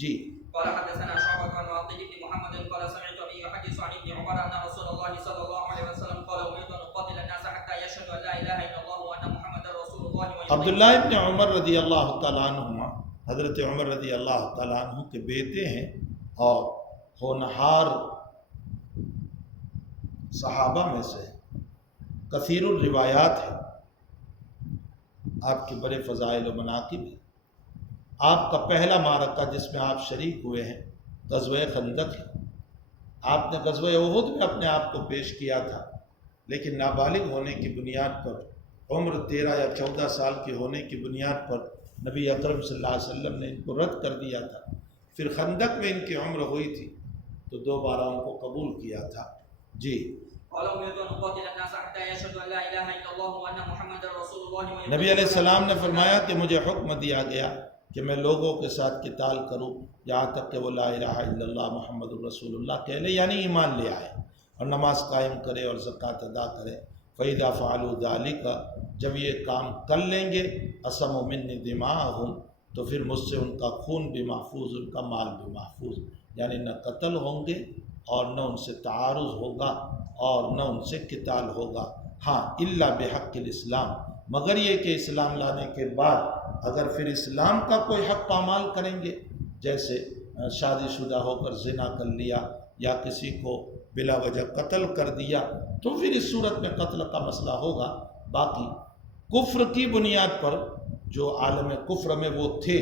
جی قال حدثنا شعبة عن عبد بن محمد قال سمعت ابي يحدث عن ابن عمر ان رسول الله صلى الله عليه وسلم قال امرت ان اقاتل الناس حتى يشهدوا ان لا اله الا الله وان محمدا رسول الله عبداللہ ابن عمر رضی اللہ تعالیٰ عنہما، حضرت عمر رضی اللہ تعالیٰ عنہ کے بیٹے ہیں اور ہونہار صحابہ میں سے، کثیر الروایات ہیں، آپ کے بڑے فضائل و مناقب ہیں۔ آپ کا پہلا معرکہ جس میں آپ شریک ہوئے ہیں غزوہ خندق ہے۔ آپ نے غزوہ احد میں اپنے آپ کو پیش کیا تھا، لیکن نابالغ ہونے کی بنیاد پر عمر 13 یا 14 سال کے ہونے کی بنیاد پر نبی اکرم صلی اللہ علیہ وسلم نے ان کو رد کر دیا تھا۔ پھر خندق میں ان کی عمر ہوئی تھی تو دوبارہ ان کو قبول کیا تھا۔ جی نبی علیہ السلام نے فرمایا کہ مجھے حکم دیا گیا کہ میں لوگوں کے ساتھ قتال کروں یہاں تک کہ وہ لا الہ الا اللہ محمد الرسول اللہ کہہ لے، یعنی ایمان لے آئے اور نماز قائم کرے اور زکوٰۃ ادا کرے۔ فَإِذَا فَعَلُوا ذَلِكَ جب یہ کام کر لیں گے أَصَمُوا مِنِّي دِمَاءَهُمْ تو پھر مجھ سے ان کا خون بھی محفوظ، ان کا مال بھی محفوظ، یعنی نہ قتل ہوں گے اور نہ ان سے تعارض ہوگا اور نہ ان سے قتال ہوگا۔ ہاں الا بحق الاسلام، مگر یہ کہ اسلام لانے کے بعد اگر پھر اسلام کا کوئی حق پامال کریں گے، جیسے شادی شدہ ہو کر زنا کر لیا یا کسی کو بلا وجہ قتل کر دیا، تو پھر اس صورت میں قتل کا مسئلہ ہوگا۔ باقی کفر کی بنیاد پر جو عالم کفر میں وہ تھے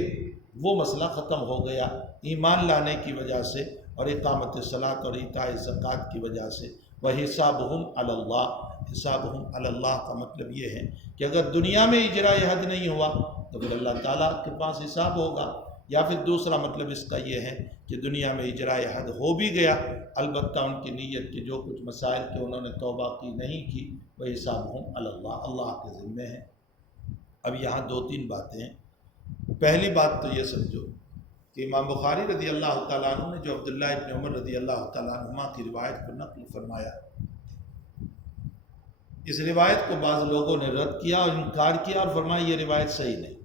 وہ مسئلہ ختم ہو گیا ایمان لانے کی وجہ سے اور اقامت صلاۃ اور ایتاء زکوٰۃ کی وجہ سے۔ وحسابہم علی اللہ، حسابہم علی اللہ کا مطلب یہ ہے کہ اگر دنیا میں اجراء حد نہیں ہوا تو پھر اللہ تعالیٰ کے پاس حساب ہوگا، یا پھر دوسرا مطلب اس کا یہ ہے کہ دنیا میں اجراء حد ہو بھی گیا، البتہ ان کی نیت کے جو کچھ مسائل کے انہوں نے توبہ کی نہیں کی، وہ حسابہم علی اللہ، اللہ کے ذمے ہیں۔ اب یہاں دو تین باتیں ہیں۔ پہلی بات تو یہ سمجھو کہ امام بخاری رضی اللہ تعالیٰ عنہ نے جو عبداللہ ابن عمر رضی اللہ تعالیٰ عنہما کی روایت کو نقل فرمایا، اس روایت کو بعض لوگوں نے رد کیا اور انکار کیا اور فرمایا یہ روایت صحیح نہیں۔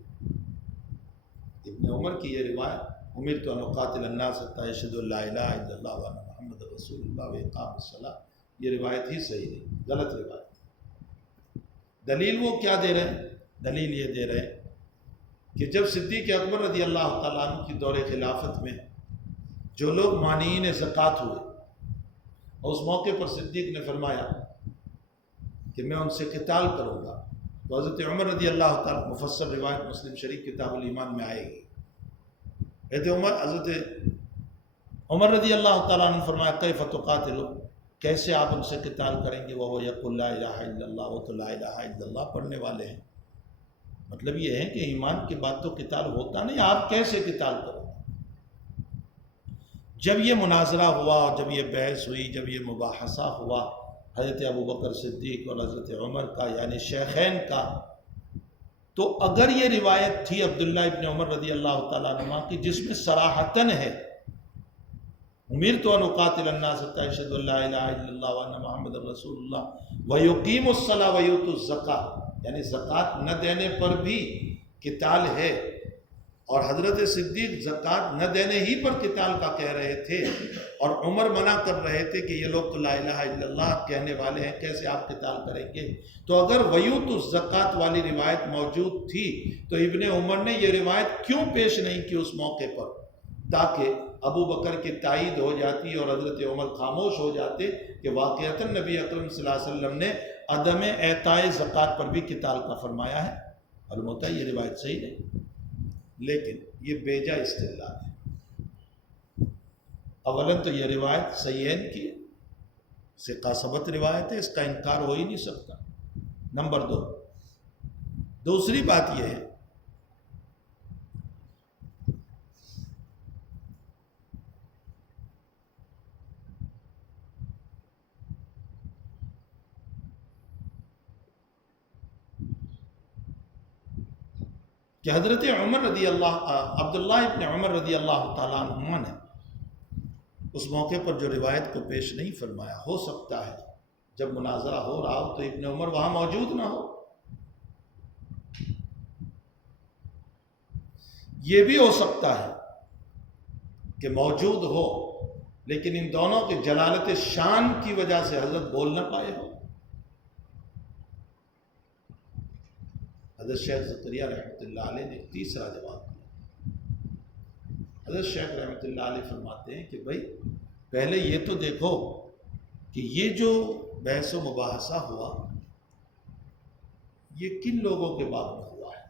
ابن عمر کی یہ روایت امرت ان اقاتل الناس حتی یشہدوا ان لا الہ الا اللہ وان محمد رسول اللہ واقام الصلاۃ، یہ روایت ہی صحیح نہیں، غلط روایت۔ دلیل وہ کیا دے رہے ہیں؟ دلیل یہ دے رہے ہیں کہ جب صدیق اکبر رضی اللہ تعالیٰ عنہ کی دور خلافت میں جو لوگ مانعین زکوٰۃ ہوئے، اور اس موقع پر صدیق نے فرمایا کہ میں ان سے قتال کروں گا، تو حضرت عمر رضی اللہ تعالیٰ، مفصل روایت مسلم شریف کتاب الایمان میں آئے گی، حضرت عمر رضی اللہ تعالیٰ عنہ نے فرمایا کیف تقاتل، کیسے آپ ان سے قتال کریں گے، وہ یقول لا الہ الا اللہ، وہ تو لا الہ الا اللہ پڑھنے والے ہیں۔ مطلب یہ ہے کہ ایمان کے بعد تو قتال ہوتا نہیں، آپ کیسے قتال کرو؟ جب یہ مناظرہ ہوا اور جب یہ بحث ہوئی، جب یہ مباحثہ ہوا حضرت ابو بکر صدیق اور حضرت عمر کا، یعنی شیخین کا، تو اگر یہ روایت تھی عبداللہ ابن عمر رضی اللہ تعالیٰ عنہ کی جس میں صراحتاً ہے امرت ان اقاتل الناس حتی یشہدوا ان لا الہ الا اللہ وان محمد رسول اللہ ویقیموا الصلاۃ ویؤتوا الزکاۃ، یعنی زکوٰۃ نہ دینے پر بھی قتال ہے، اور حضرت صدیق زکوٰۃ نہ دینے ہی پر قتال کا کہہ رہے تھے اور عمر منع کر رہے تھے کہ یہ لوگ تو لا الہ الا اللہ کہنے والے ہیں، کیسے آپ قتال کریں گے؟ تو اگر ویؤتوا الزکاۃ والی روایت موجود تھی تو ابن عمر نے یہ روایت کیوں پیش نہیں کی اس موقع پر، تاکہ ابو بکر کی تائید ہو جاتی اور حضرت عمر خاموش ہو جاتے کہ واقعتاً نبی اکرم صلی اللہ علیہ وسلم نے عدم اعطاء زکوٰۃ پر بھی قتال کا فرمایا ہے۔ معلوم ہوتا ہے یہ روایت صحیح نہیں، لیکن یہ بیجا استدلال ہے۔ اولاً تو یہ روایت صحیحین کی ثقہ ثبت روایت ہے، اس کا انکار ہو ہی نہیں سکتا۔ نمبر دو، دوسری بات یہ ہے کہ حضرت عبداللہ ابن عمر رضی اللہ تعالیٰ عنہما نے اس موقع پر جو روایت کو پیش نہیں فرمایا، ہو سکتا ہے جب مناظرہ ہو رہا ہو تو ابن عمر وہاں موجود نہ ہو، یہ بھی ہو سکتا ہے کہ موجود ہو لیکن ان دونوں کے جلالت شان کی وجہ سے حضرت بول نہ پائے ہو۔ حضرت شیخ زکریا رحمۃ اللہ علیہ نے تیسرا جواب دیا۔ حضرت شیخ رحمۃ اللہ علیہ فرماتے ہیں کہ بھائی پہلے یہ تو دیکھو کہ یہ جو بحث و مباحثہ ہوا یہ کن لوگوں کے باب میں ہوا ہے؟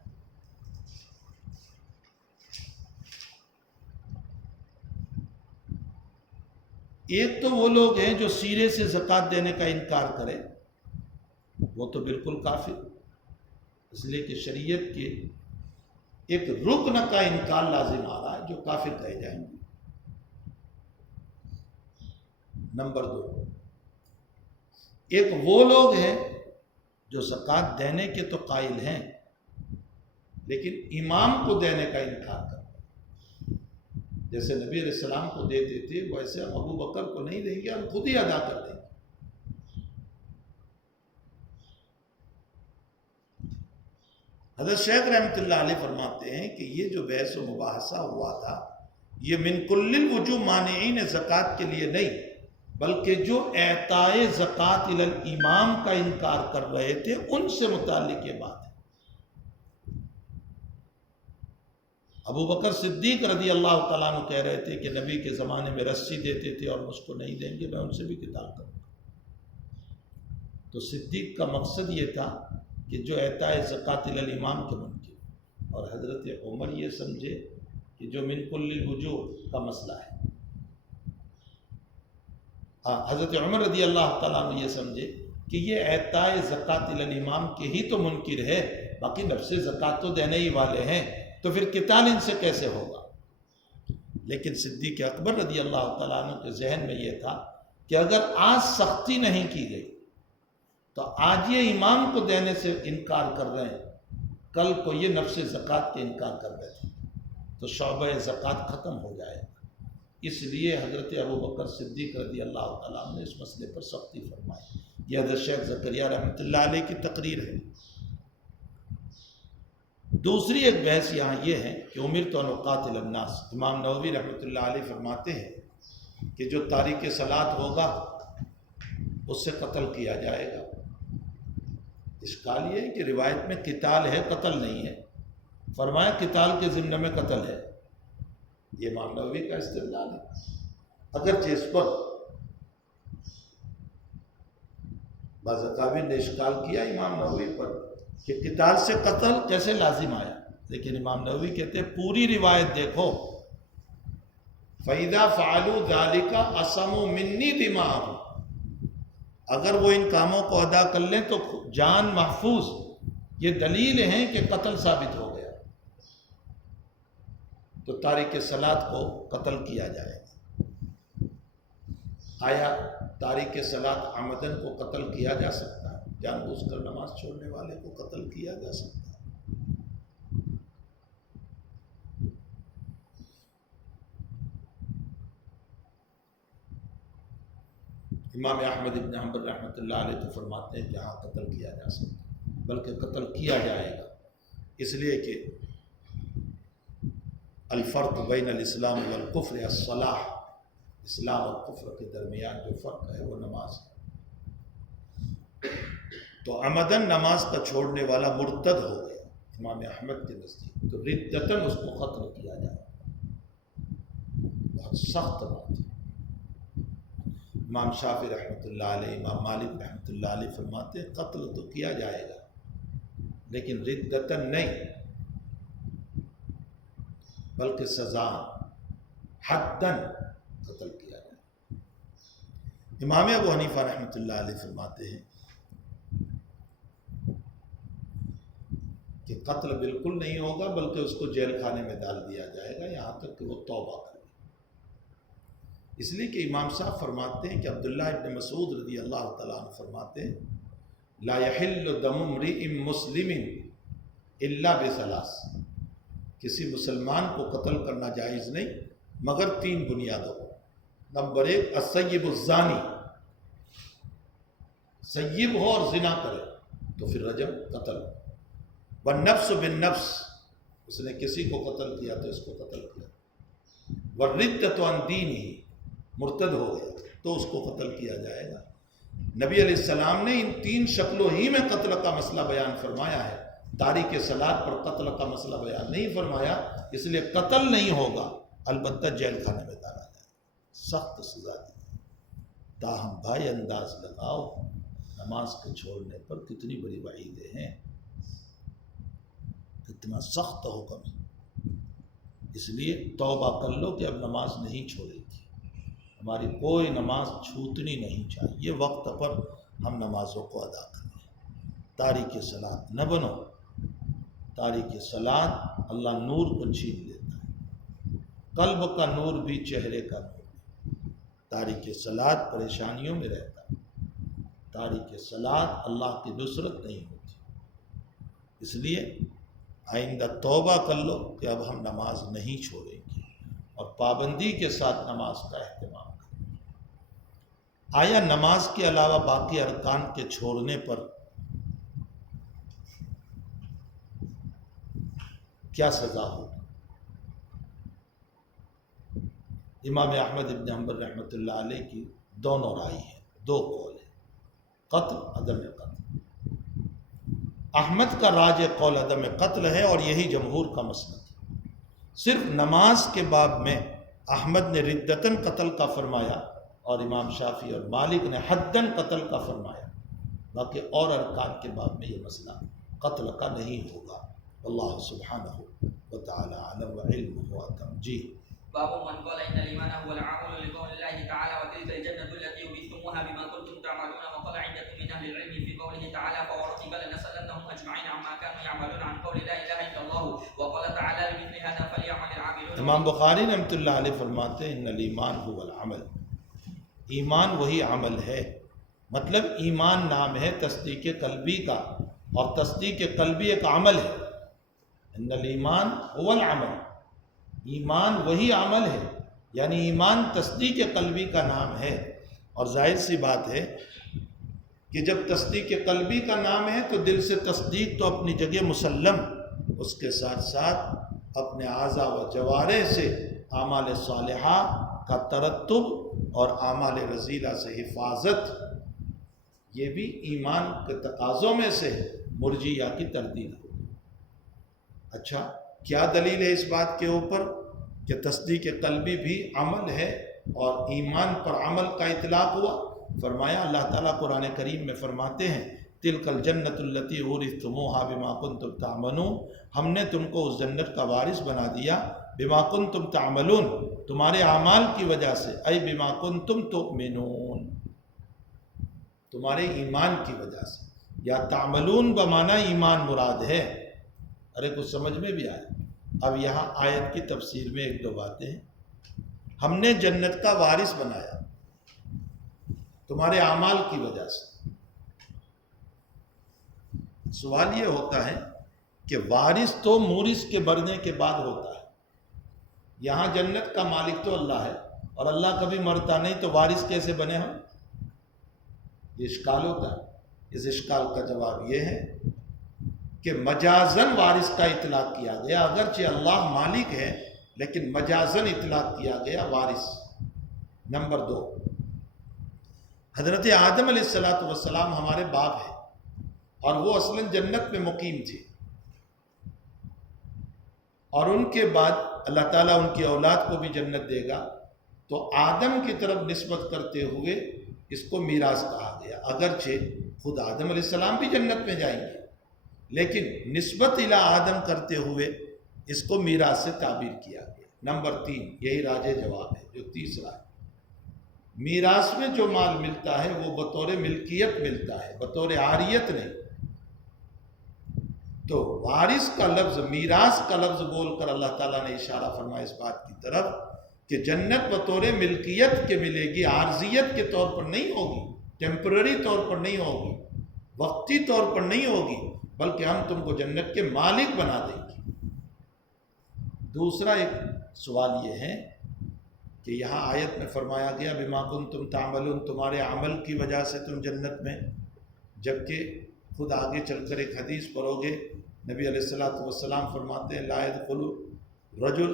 ایک تو وہ لوگ ہیں جو سیرے سے زکوٰۃ دینے کا انکار کریں، وہ تو بالکل کافر، اس لیے کہ شریعت کے ایک رکن کا انکار لازم آ رہا ہے جو کافر کہے جائیں گے۔ نمبر 2، ایک وہ لوگ ہیں جو زکوٰۃ دینے کے تو قائل ہیں لیکن امام کو دینے کا انکار کرتے ہیں۔ جیسے نبی علیہ السلام کو دیتے تھے ویسے ہم ابو بکر کو نہیں دیں گے، ہم خود ہی ادا کر دیں گے۔ حضرت شیخ رحمۃ اللہ علیہ فرماتے ہیں کہ یہ جو بحث و مباحثہ ہوا تھا یہ من کل الوجوہ مانعین زکوٰۃ کے لیے نہیں، بلکہ جو اعطائے زکوٰۃ الی الامام کا انکار کر رہے تھے ان سے متعلق یہ بات ہے۔ ابو بکر صدیق رضی اللہ تعالیٰ عنہ کہہ رہے تھے کہ نبی کے زمانے میں رسی دیتے تھے اور مجھ کو نہیں دیں گے، میں ان سے بھی قتال کروں گا۔ تو صدیق کا مقصد یہ تھا کہ جو اعطاء زکوٰۃ الی الامام کے منکر، اور حضرت عمر یہ سمجھے کہ جو من کل الوجوہ کا مسئلہ ہے، حضرت عمر رضی اللہ تعالیٰ عنہ یہ سمجھے کہ یہ اعطاء زکوٰۃ الی الامام کے ہی تو منکر ہے، باقی نفس زکوٰۃ تو دینے ہی والے ہیں، تو پھر قتال ان سے کیسے ہوگا؟ لیکن صدیق اکبر رضی اللہ تعالیٰ عنہ کے ذہن میں یہ تھا کہ اگر آج سختی نہیں کی گئی تو آج یہ امام کو دینے سے انکار کر رہے ہیں، کل کو یہ نفس زکوٰۃ کے انکار کر رہے تھے تو شعبہ زکوٰۃ ختم ہو جائے گا۔ اس لیے حضرت ابو بکر صدیق رضی اللہ تعالیٰ عنہ نے اس مسئلے پر سختی فرمائی۔ یہ حضرت شیخ زکریا رحمۃ اللہ علیہ کی تقریر ہے۔ دوسری ایک بحث یہاں یہ ہے کہ امرت ان اقاتل الناس، امام نووی رحمۃ اللہ علیہ فرماتے ہیں کہ جو تارک صلاۃ ہوگا اس سے قتل کیا جائے گا۔ اشکال یہ ہے کہ روایت میں قتال ہے، قتل نہیں ہے، فرمایا قتال کے ضمن میں قتل ہے، یہ امام نووی کا استدلال ہے۔ اگرچہ اس پر بعض اکابر نے اشکال کیا امام نووی پر کہ قتال سے قتل کیسے لازم آیا، لیکن امام نووی کہتے ہیں پوری روایت دیکھو، فَإِذَا فَعَلُوا ذَلِكَ أَصَمُوا مِنِّي دِمَاءَهُمْ، اگر وہ ان کاموں کو ادا کر لیں تو جان محفوظ، یہ دلیل ہیں کہ قتل ثابت ہو گیا، تو تارک صلاۃ کو قتل کیا جائے گا۔ آیا تارک صلاۃ عمدن کو قتل کیا جا سکتا ہے؟ جان بوجھ کر نماز چھوڑنے والے کو قتل کیا جا سکتا ہے؟ امام احمد ابن حنبل رحمۃ اللہ علیہ تو فرماتے ہیں کہ ہاں قتل کیا جا سکتا ہے، بلکہ قتل کیا جائے گا، اس لیے کہ الفرق بین الاسلام والکفر الصلاح، اسلام اور کفر کے درمیان جو فرق ہے وہ نماز ہے۔ تو عمدن نماز کا چھوڑنے والا مرتد ہو گیا امام احمد کے نزدیک، تو ردتاً اس کو قتل کیا جائے گا۔ بہت سخت بات ہے۔ امام شافعی رحمۃ اللہ علیہ، امام مالک رحمۃ اللہ علیہ فرماتے ہیں قتل تو کیا جائے گا لیکن ردتاً نہیں، بلکہ سزا حداً قتل کیا جائے۔ امام ابو حنیفہ رحمۃ اللہ علیہ فرماتے ہیں کہ قتل بالکل نہیں ہوگا بلکہ اس کو جیل خانے میں ڈال دیا جائے گا یہاں تک کہ وہ توبہ کرے۔ اس لیے کہ امام صاحب فرماتے ہیں کہ عبداللہ ابن مسعود رضی اللہ تعالیٰ عنہ فرماتے ہیں لا يحل دم امرئ مسلم الا بثلاث، کسی مسلمان کو قتل کرنا جائز نہیں مگر 3 بنیادوں پر۔ نمبر 1 السیب الزانی، سیب ہو اور زنا کرے تو پھر رجم قتل، والنفس بالنفس، اس نے کسی کو قتل کیا تو اس کو قتل کیا، والردۃ عن دینہ، مرتد ہو گیا تو اس کو قتل کیا جائے گا۔ نبی علیہ السلام نے ان 3 شکلوں ہی میں قتل کا مسئلہ بیان فرمایا ہے، تارک صلاۃ پر قتل کا مسئلہ بیان نہیں فرمایا، اس لیے قتل نہیں ہوگا، البتہ جیل خانے میں ڈالا جائے، سخت سزا دی۔ تاہم بھائی انداز لگاؤ نماز کے چھوڑنے پر کتنی بڑی وعیدیں ہیں، کتنا سخت حکم ہے۔ اس لیے توبہ کر لو کہ اب نماز نہیں چھوڑے گی، ہماری کوئی نماز چھوٹنی نہیں چاہیے، وقت پر ہم نمازوں کو ادا کریں، تارک صلاۃ نہ بنو۔ تاریک صلاۃ اللہ نور کو چھین لیتا ہے، قلب کا نور بھی چہرے کا نور بھی۔ تاریک صلاۃ پریشانیوں میں رہتا ہے، تاریک صلاۃ اللہ کی نصرت نہیں ہوتی۔ اس لیے آئندہ توبہ کر لو کہ اب ہم نماز نہیں چھوڑیں گے اور پابندی کے ساتھ نماز کا اہتمام کریں۔ آیا نماز کے علاوہ باقی ارکان کے چھوڑنے پر کیا سزا ہوگی؟ امام احمد ابن حنبل رحمۃ اللہ علیہ کی دونوں رائے ہیں، دو قول ہیں، قتل عدم قتل۔ احمد کا راج قول عدم قتل ہے اور یہی جمہور کا مسلک ہے۔ صرف نماز کے باب میں احمد نے ردتن قتل کا فرمایا اور امام شافعی اور مالک نے حدن قتل کا فرمایا، باقی اور ارکان کے باب میں یہ مسئلہ قتل کا نہیں ہوگا۔ اللہ سبحانہ وتعالی علم وعلمہ اتم۔ جی باب من قال ان الايمان هو العمل لقول الله تعالى وتلك الجنه التي اورثتموها بما كنتم تعملون، وقال عدة من اهل العلم في قوله تعالى فوربك لنسالنهم اجمعين عما كانوا يعملون عن قول لا اله الا الله، وقال تعالى لمثل هذا فليعمل العاملون۔ امام بخاری رحمۃ اللہ علیہ فرماتے ہیں ان الایمان هو العمل، ایمان وہی عمل ہے۔ مطلب ایمان نام ہے تصدیق قلبی کا، اور تصدیق قلبی ایک عمل ہے۔ ان الایمان هو العمل، ایمان وہی عمل ہے، یعنی ایمان تصدیق قلبی کا نام ہے۔ اور ظاہر سی بات ہے کہ جب تصدیق قلبی کا نام ہے تو دل سے تصدیق تو اپنی جگہ مسلم، اس کے ساتھ ساتھ اپنے اعضاء و جوارح سے اعمال صالحہ کا ترتب اور اعمال رذیلہ سے حفاظت، یہ بھی ایمان کے تقاضوں میں سے مرجیہ کی تردید ہو۔ اچھا، کیا دلیل ہے اس بات کے اوپر کہ تصدیق قلبی بھی عمل ہے اور ایمان پر عمل کا اطلاق ہوا؟ فرمایا اللہ تعالیٰ قرآن کریم میں فرماتے ہیں تلک الجنت التی اورثتموها بما کنتم تعملون، ہم نے تم کو اس جنت کا وارث بنا دیا بما کنتم تعملون، تمہارے اعمال کی وجہ سے، ای بما کنتم تؤمنون، تمہارے ایمان کی وجہ سے، یا تعملون بمعنی ایمان مراد ہے۔ ارے کچھ سمجھ میں بھی آئے؟ اب یہاں آیت کی تفسیر میں ایک دو باتیں ہیں۔ ہم نے جنت کا وارث بنایا تمہارے اعمال کی وجہ سے۔ سوال یہ ہوتا ہے کہ وارث تو مورث کے مرنے کے بعد ہوتا ہے، یہاں جنت کا مالک تو اللہ ہے اور اللہ کبھی مرتا نہیں، تو وارث کیسے بنے ہم؟ یہ اشکال ہوتا ہے۔ اس اشکال کا جواب یہ ہے کہ مجازن وارث کا اطلاق کیا گیا، اگرچہ اللہ مالک ہے لیکن مجازن اطلاق کیا گیا وارث۔ نمبر 2، حضرت آدم علیہ السلام ہمارے باپ ہیں اور وہ اصلاً جنت میں مقیم تھے، اور ان کے بعد اللہ تعالیٰ ان کی اولاد کو بھی جنت دے گا، تو آدم کی طرف نسبت کرتے ہوئے اس کو میراث کہا گیا۔ اگرچہ خود آدم علیہ السلام بھی جنت میں جائیں گے، لیکن نسبت الی آدم کرتے ہوئے اس کو میراث سے تعبیر کیا گیا۔ نمبر 3، یہی راجح جواب ہے جو تیسرا ہے، میراث میں جو مال ملتا ہے وہ بطور ملکیت ملتا ہے، بطور عاریت نہیں۔ تو وارث کا لفظ، میراث کا لفظ بول کر اللہ تعالیٰ نے اشارہ فرمایا اس بات کی طرف کہ جنت بطور ملکیت کے ملے گی، عارضیت کے طور پر نہیں ہوگی، ٹیمپرری طور پر نہیں ہوگی، وقتی طور پر نہیں ہوگی، بلکہ ہم تم کو جنت کے مالک بنا دیں گے۔ دوسرا ایک سوال یہ ہے کہ یہاں آیت میں فرمایا گیا بما کنتم تعملون، تمہارے عمل کی وجہ سے تم جنت میں، جبکہ خود آگے چل کر ایک حدیث پڑھو گے، نبی علیہ السلام فرماتے ہیں لا يدخل رجل،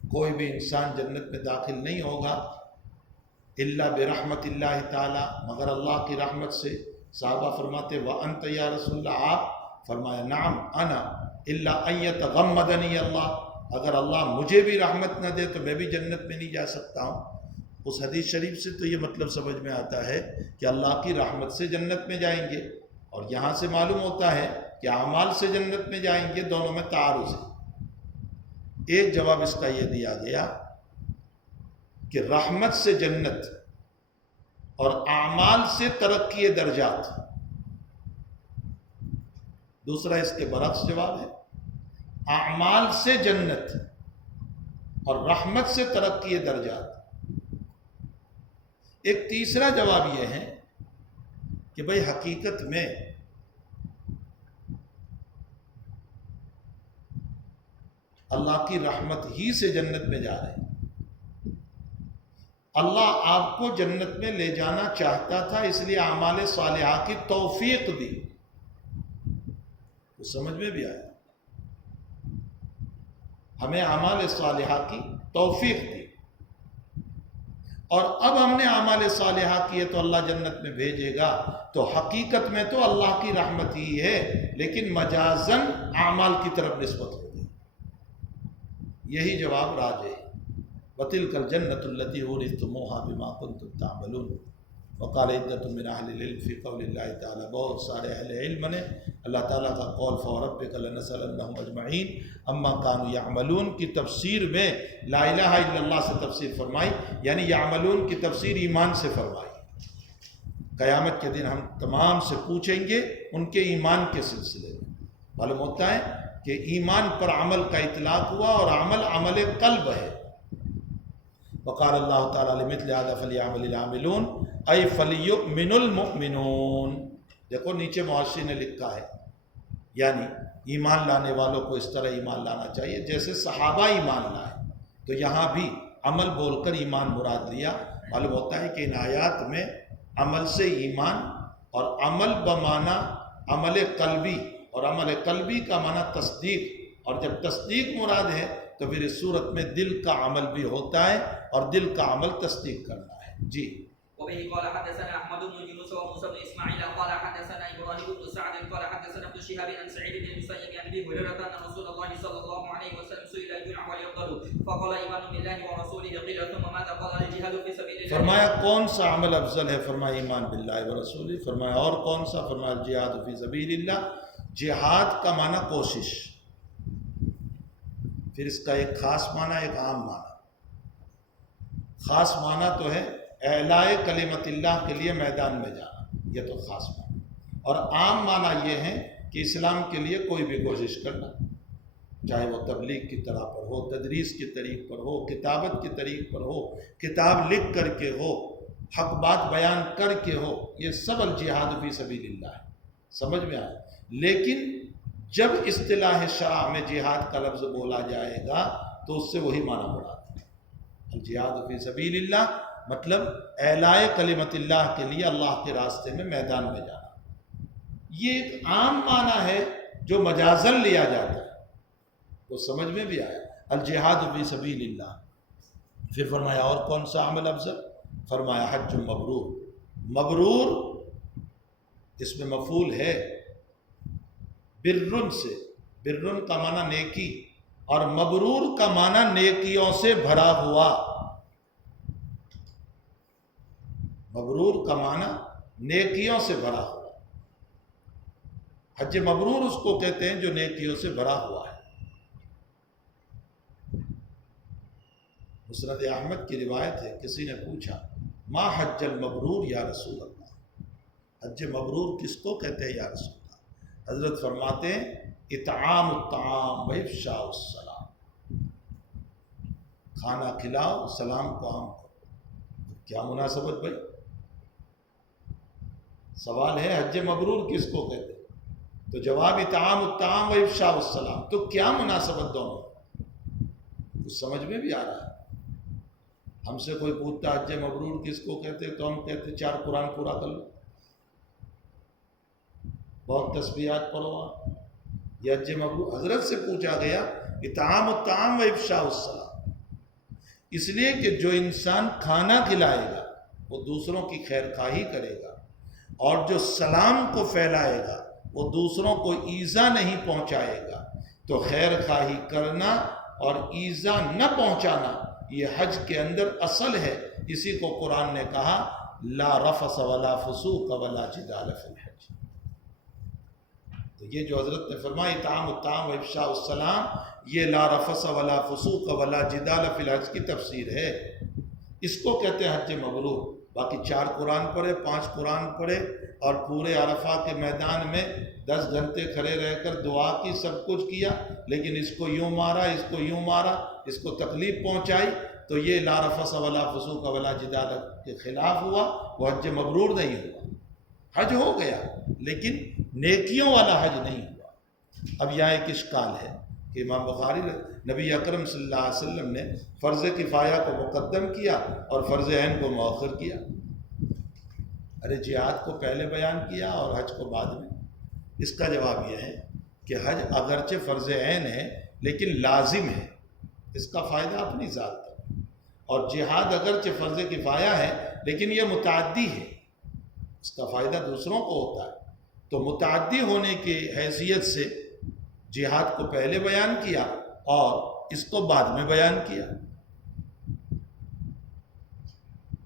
کوئی بھی انسان جنت میں داخل نہیں ہوگا الا برحمت اللہ تعالی، مگر اللہ کی رحمت سے۔ صحابہ فرماتے وانت یا رسول اللہ، آپ؟ فرمایا نعم انا الا ان یتغمدنی اللہ، اگر اللہ مجھے بھی رحمت نہ دے تو میں بھی جنت میں نہیں جا سکتا ہوں۔ اس حدیث شریف سے تو یہ مطلب سمجھ میں آتا ہے کہ اللہ کی رحمت سے جنت میں جائیں گے، اور یہاں سے معلوم ہوتا ہے کہ اعمال سے جنت میں جائیں گے، دونوں میں تعارض ہے۔ ایک جواب اس کا یہ دیا گیا کہ رحمت سے جنت اور اعمال سے ترقی درجات، دوسرا اس کے برعکس جواب ہے، اعمال سے جنت اور رحمت سے ترقی درجات۔ ایک تیسرا جواب یہ ہے کہ بھئی حقیقت میں اللہ کی رحمت ہی سے جنت میں جا رہے ہیں۔ اللہ آپ کو جنت میں لے جانا چاہتا تھا، اس لیے اعمال صالحہ کی توفیق دی۔ تو سمجھ میں بھی آیا، ہمیں اعمال صالحہ کی توفیق دی، اور اب ہم نے اعمال صالحہ کیے تو اللہ جنت میں بھیجے گا۔ تو حقیقت میں تو اللہ کی رحمت ہی ہے، لیکن مجازن اعمال کی طرف نسبت ہوگی۔ یہی جواب راجح ہے۔ وَتِلْكَ الْجَنَّةُ الَّتِي أُورِثْتُمُوهَا بِمَا كُنْتُمْ تَعْمَلُونَ وقال عدة من اہل العلم فی قول اللہ تعالی، بہت سارے اہل علم نے اللہ تعالیٰ کا قول فوربک لنسألنهم اجمعین اما كانوا يعملون کی تفسیر میں لا الہ الا اللہ سے تفسیر فرمائی، یعنی یعملون کی تفسیر ایمان سے فرمائی۔ قیامت کے دن ہم تمام سے پوچھیں گے ان کے ایمان کے سلسلے میں۔ معلوم ہوتا ہے کہ ایمان پر عمل کا اطلاق ہوا، اور عمل قلب ہے۔ وقال اللہ تعالیٰ لمثل هذا فلیعمل العاملون ای فلیؤمن المؤمنون۔ دیکھو نیچے معاشی نے لکھا ہے، یعنی ایمان لانے والوں کو اس طرح ایمان لانا چاہیے جیسے صحابہ ایمان لائے۔ تو یہاں بھی عمل بول کر ایمان مراد لیا۔ معلوم ہوتا ہے کہ ان آیات میں عمل سے ایمان، اور عمل بمعنی عمل قلبی، اور عمل قلبی کا معنی تصدیق، اور جب تصدیق مراد ہے تو پھر اس صورت میں دل کا عمل بھی ہوتا ہے، اور دل کا عمل تصدیق کرنا ہے۔ جی وبه قال حدثنا احمد بن يونس وموسى بن اسماعيل قال حدثنا ابراهيم بن سعد قال حدثنا ابن شهاب عن سعيد بن المسيب عن ابي هريره ان رسول الله صلى الله عليه وسلم سئل اي العمل افضل فقال ايمان بالله ورسوله قيل ثم ماذا قال الجهاد في سبيل الله۔ فرمایا کون سا عمل افضل ہے؟ فرمایا ایمان باللہ و رسولہ۔ فرمایا اور کون سا؟ فرمایا الجہاد فی سبیل اللہ۔ جہاد کا معنی کوشش، پھر اس کا ایک خاص معنی ایک عام معنی۔ خاص معنی تو ہے اعلاء کلمت اللہ کے لیے میدان میں جانا، یہ تو خاص معنی، اور عام معنی یہ ہے کہ اسلام کے لیے کوئی بھی کوشش کرنا، چاہے وہ تبلیغ کی طرح پر ہو، تدریس کی طریق پر ہو، کتابت کی طریق پر ہو، کتاب لکھ کر کے ہو، حق بات بیان کر کے ہو، یہ سب الجہاد فی سبیل اللہ ہے۔ سمجھ میں آئے؟ لیکن جب اصطلاح شرع میں جہاد کا لفظ بولا جائے گا تو اس سے وہی معنی مراد ہے۔ الجہاد فی سبیل اللہ مطلب اعلاء کلمت اللہ کے لیے اللہ کے راستے میں میدان میں جانا۔ یہ ایک عام معنی ہے جو مجازن لیا جاتا ہے، وہ سمجھ میں بھی آیا۔ الجہاد فی سبیل اللہ۔ پھر فرمایا اور کون سا عمل افضل؟ فرمایا حج مبرور۔ مبرور اس میں مفعول ہے برن سے، برن کا معنی نیکی، اور مبرور کا معنی نیکیوں سے بھرا ہوا۔ مبرور کا معنی نیکیوں سے بھرا ہوا۔ حج مبرور اس کو کہتے ہیں جو نیکیوں سے بھرا ہوا ہے۔ مسند احمد کی روایت ہے، کسی نے پوچھا ما حج المبرور یا رسول اللہ، حج مبرور کس کو کہتے ہیں یا رسول اللہ؟ حضرت فرماتے ہیں اطعام الطعام و افشاء السلام، کھانا کھلاؤ، سلام کو عام کرو۔ کیا مناسبت بھائی؟ سوال ہے حج مبرور کس کو کہتے ہیں؟ تو جواب اطعام الطعام و افشاء السلام۔ تو کیا مناسبت دونوں؟ کچھ سمجھ میں بھی آ رہا ہے؟ ہم سے کوئی پوچھتا حج مبرور کس کو کہتے تو ہم کہتے 4 قرآن پورا کر لو، بہت تسبیحات پڑھو۔ یہ حج مبرور حضرت سے پوچھا گیا اطعام الطعام و افشاء السلام، اس لیے کہ جو انسان کھانا کھلائے گا وہ دوسروں کی خیر خواہی کرے گا، اور جو سلام کو پھیلائے گا وہ دوسروں کو ایذا نہیں پہنچائے گا۔ تو خیر خواہی کرنا اور ایذا نہ پہنچانا یہ حج کے اندر اصل ہے۔ اسی کو قرآن نے کہا لا رفث ولا فسوق ولا جدال فی الحج۔ تو یہ جو حضرت نے فرمایا اطعام الطعام و افشاء السلام، یہ لا رفث ولا فسوق ولا جدال فی الحج کی تفسیر ہے۔ اس کو کہتے ہیں حج مبرور۔ باقی 4 قرآن پڑھے، 5 قرآن پڑھے، اور پورے عرفہ کے میدان میں 10 گھنٹے کھڑے رہ کر دعا کی، سب کچھ کیا، لیکن اس کو یوں مارا، اس کو یوں مارا، اس کو تکلیف پہنچائی، تو یہ لا رفث ولا فسوق ولا جدال کے خلاف ہوا، وہ حج مبرور نہیں ہوا۔ حج ہو گیا لیکن نیکیوں والا حج نہیں ہوا۔ اب یہاں ایک اشکال ہے کہ امام بخاری نبی اکرم صلی اللہ علیہ وسلم نے فرض کفایہ کو مقدم کیا اور فرض عین کو مؤخر کیا۔ ارے جہاد کو پہلے بیان کیا اور حج کو بعد میں۔ اس کا جواب یہ ہے کہ حج اگرچہ فرض عین ہے لیکن لازم ہے، اس کا فائدہ اپنی ذات ہے، اور جہاد اگرچہ فرض کفایہ ہے لیکن یہ متعدی ہے، اس کا فائدہ دوسروں کو ہوتا ہے۔ تو متعدی ہونے کی حیثیت سے جہاد کو پہلے بیان کیا اور اس کو بعد میں بیان کیا۔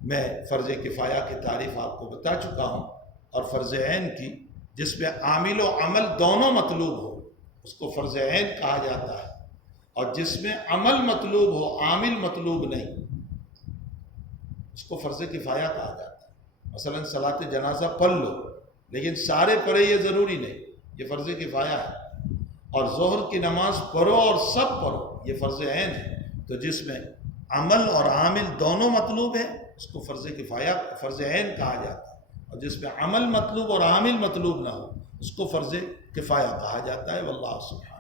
میں فرض کفایہ کی تعریف آپ کو بتا چکا ہوں، اور فرض عین کی، جس میں عامل و عمل دونوں مطلوب ہو، اس کو فرض عین کہا جاتا ہے، اور جس میں عمل مطلوب ہو عامل مطلوب نہیں، اس کو فرض کفایہ کہا جاتا ہے۔ مثلا صلاۃ جنازہ پڑھ لو، لیکن سارے پڑھے یہ ضروری نہیں، یہ فرض کفایہ ہے۔ اور ظہر کی نماز پڑھو اور سب پڑھو، یہ فرض عین ہے۔ تو جس میں عمل اور عامل دونوں مطلوب ہیں اس کو فرض کفایہ فرض عین کہا جاتا ہے، اور جس میں عمل مطلوب اور عامل مطلوب نہ ہو اس کو فرض کفایہ کہا جاتا ہے۔ واللہ سبحانہ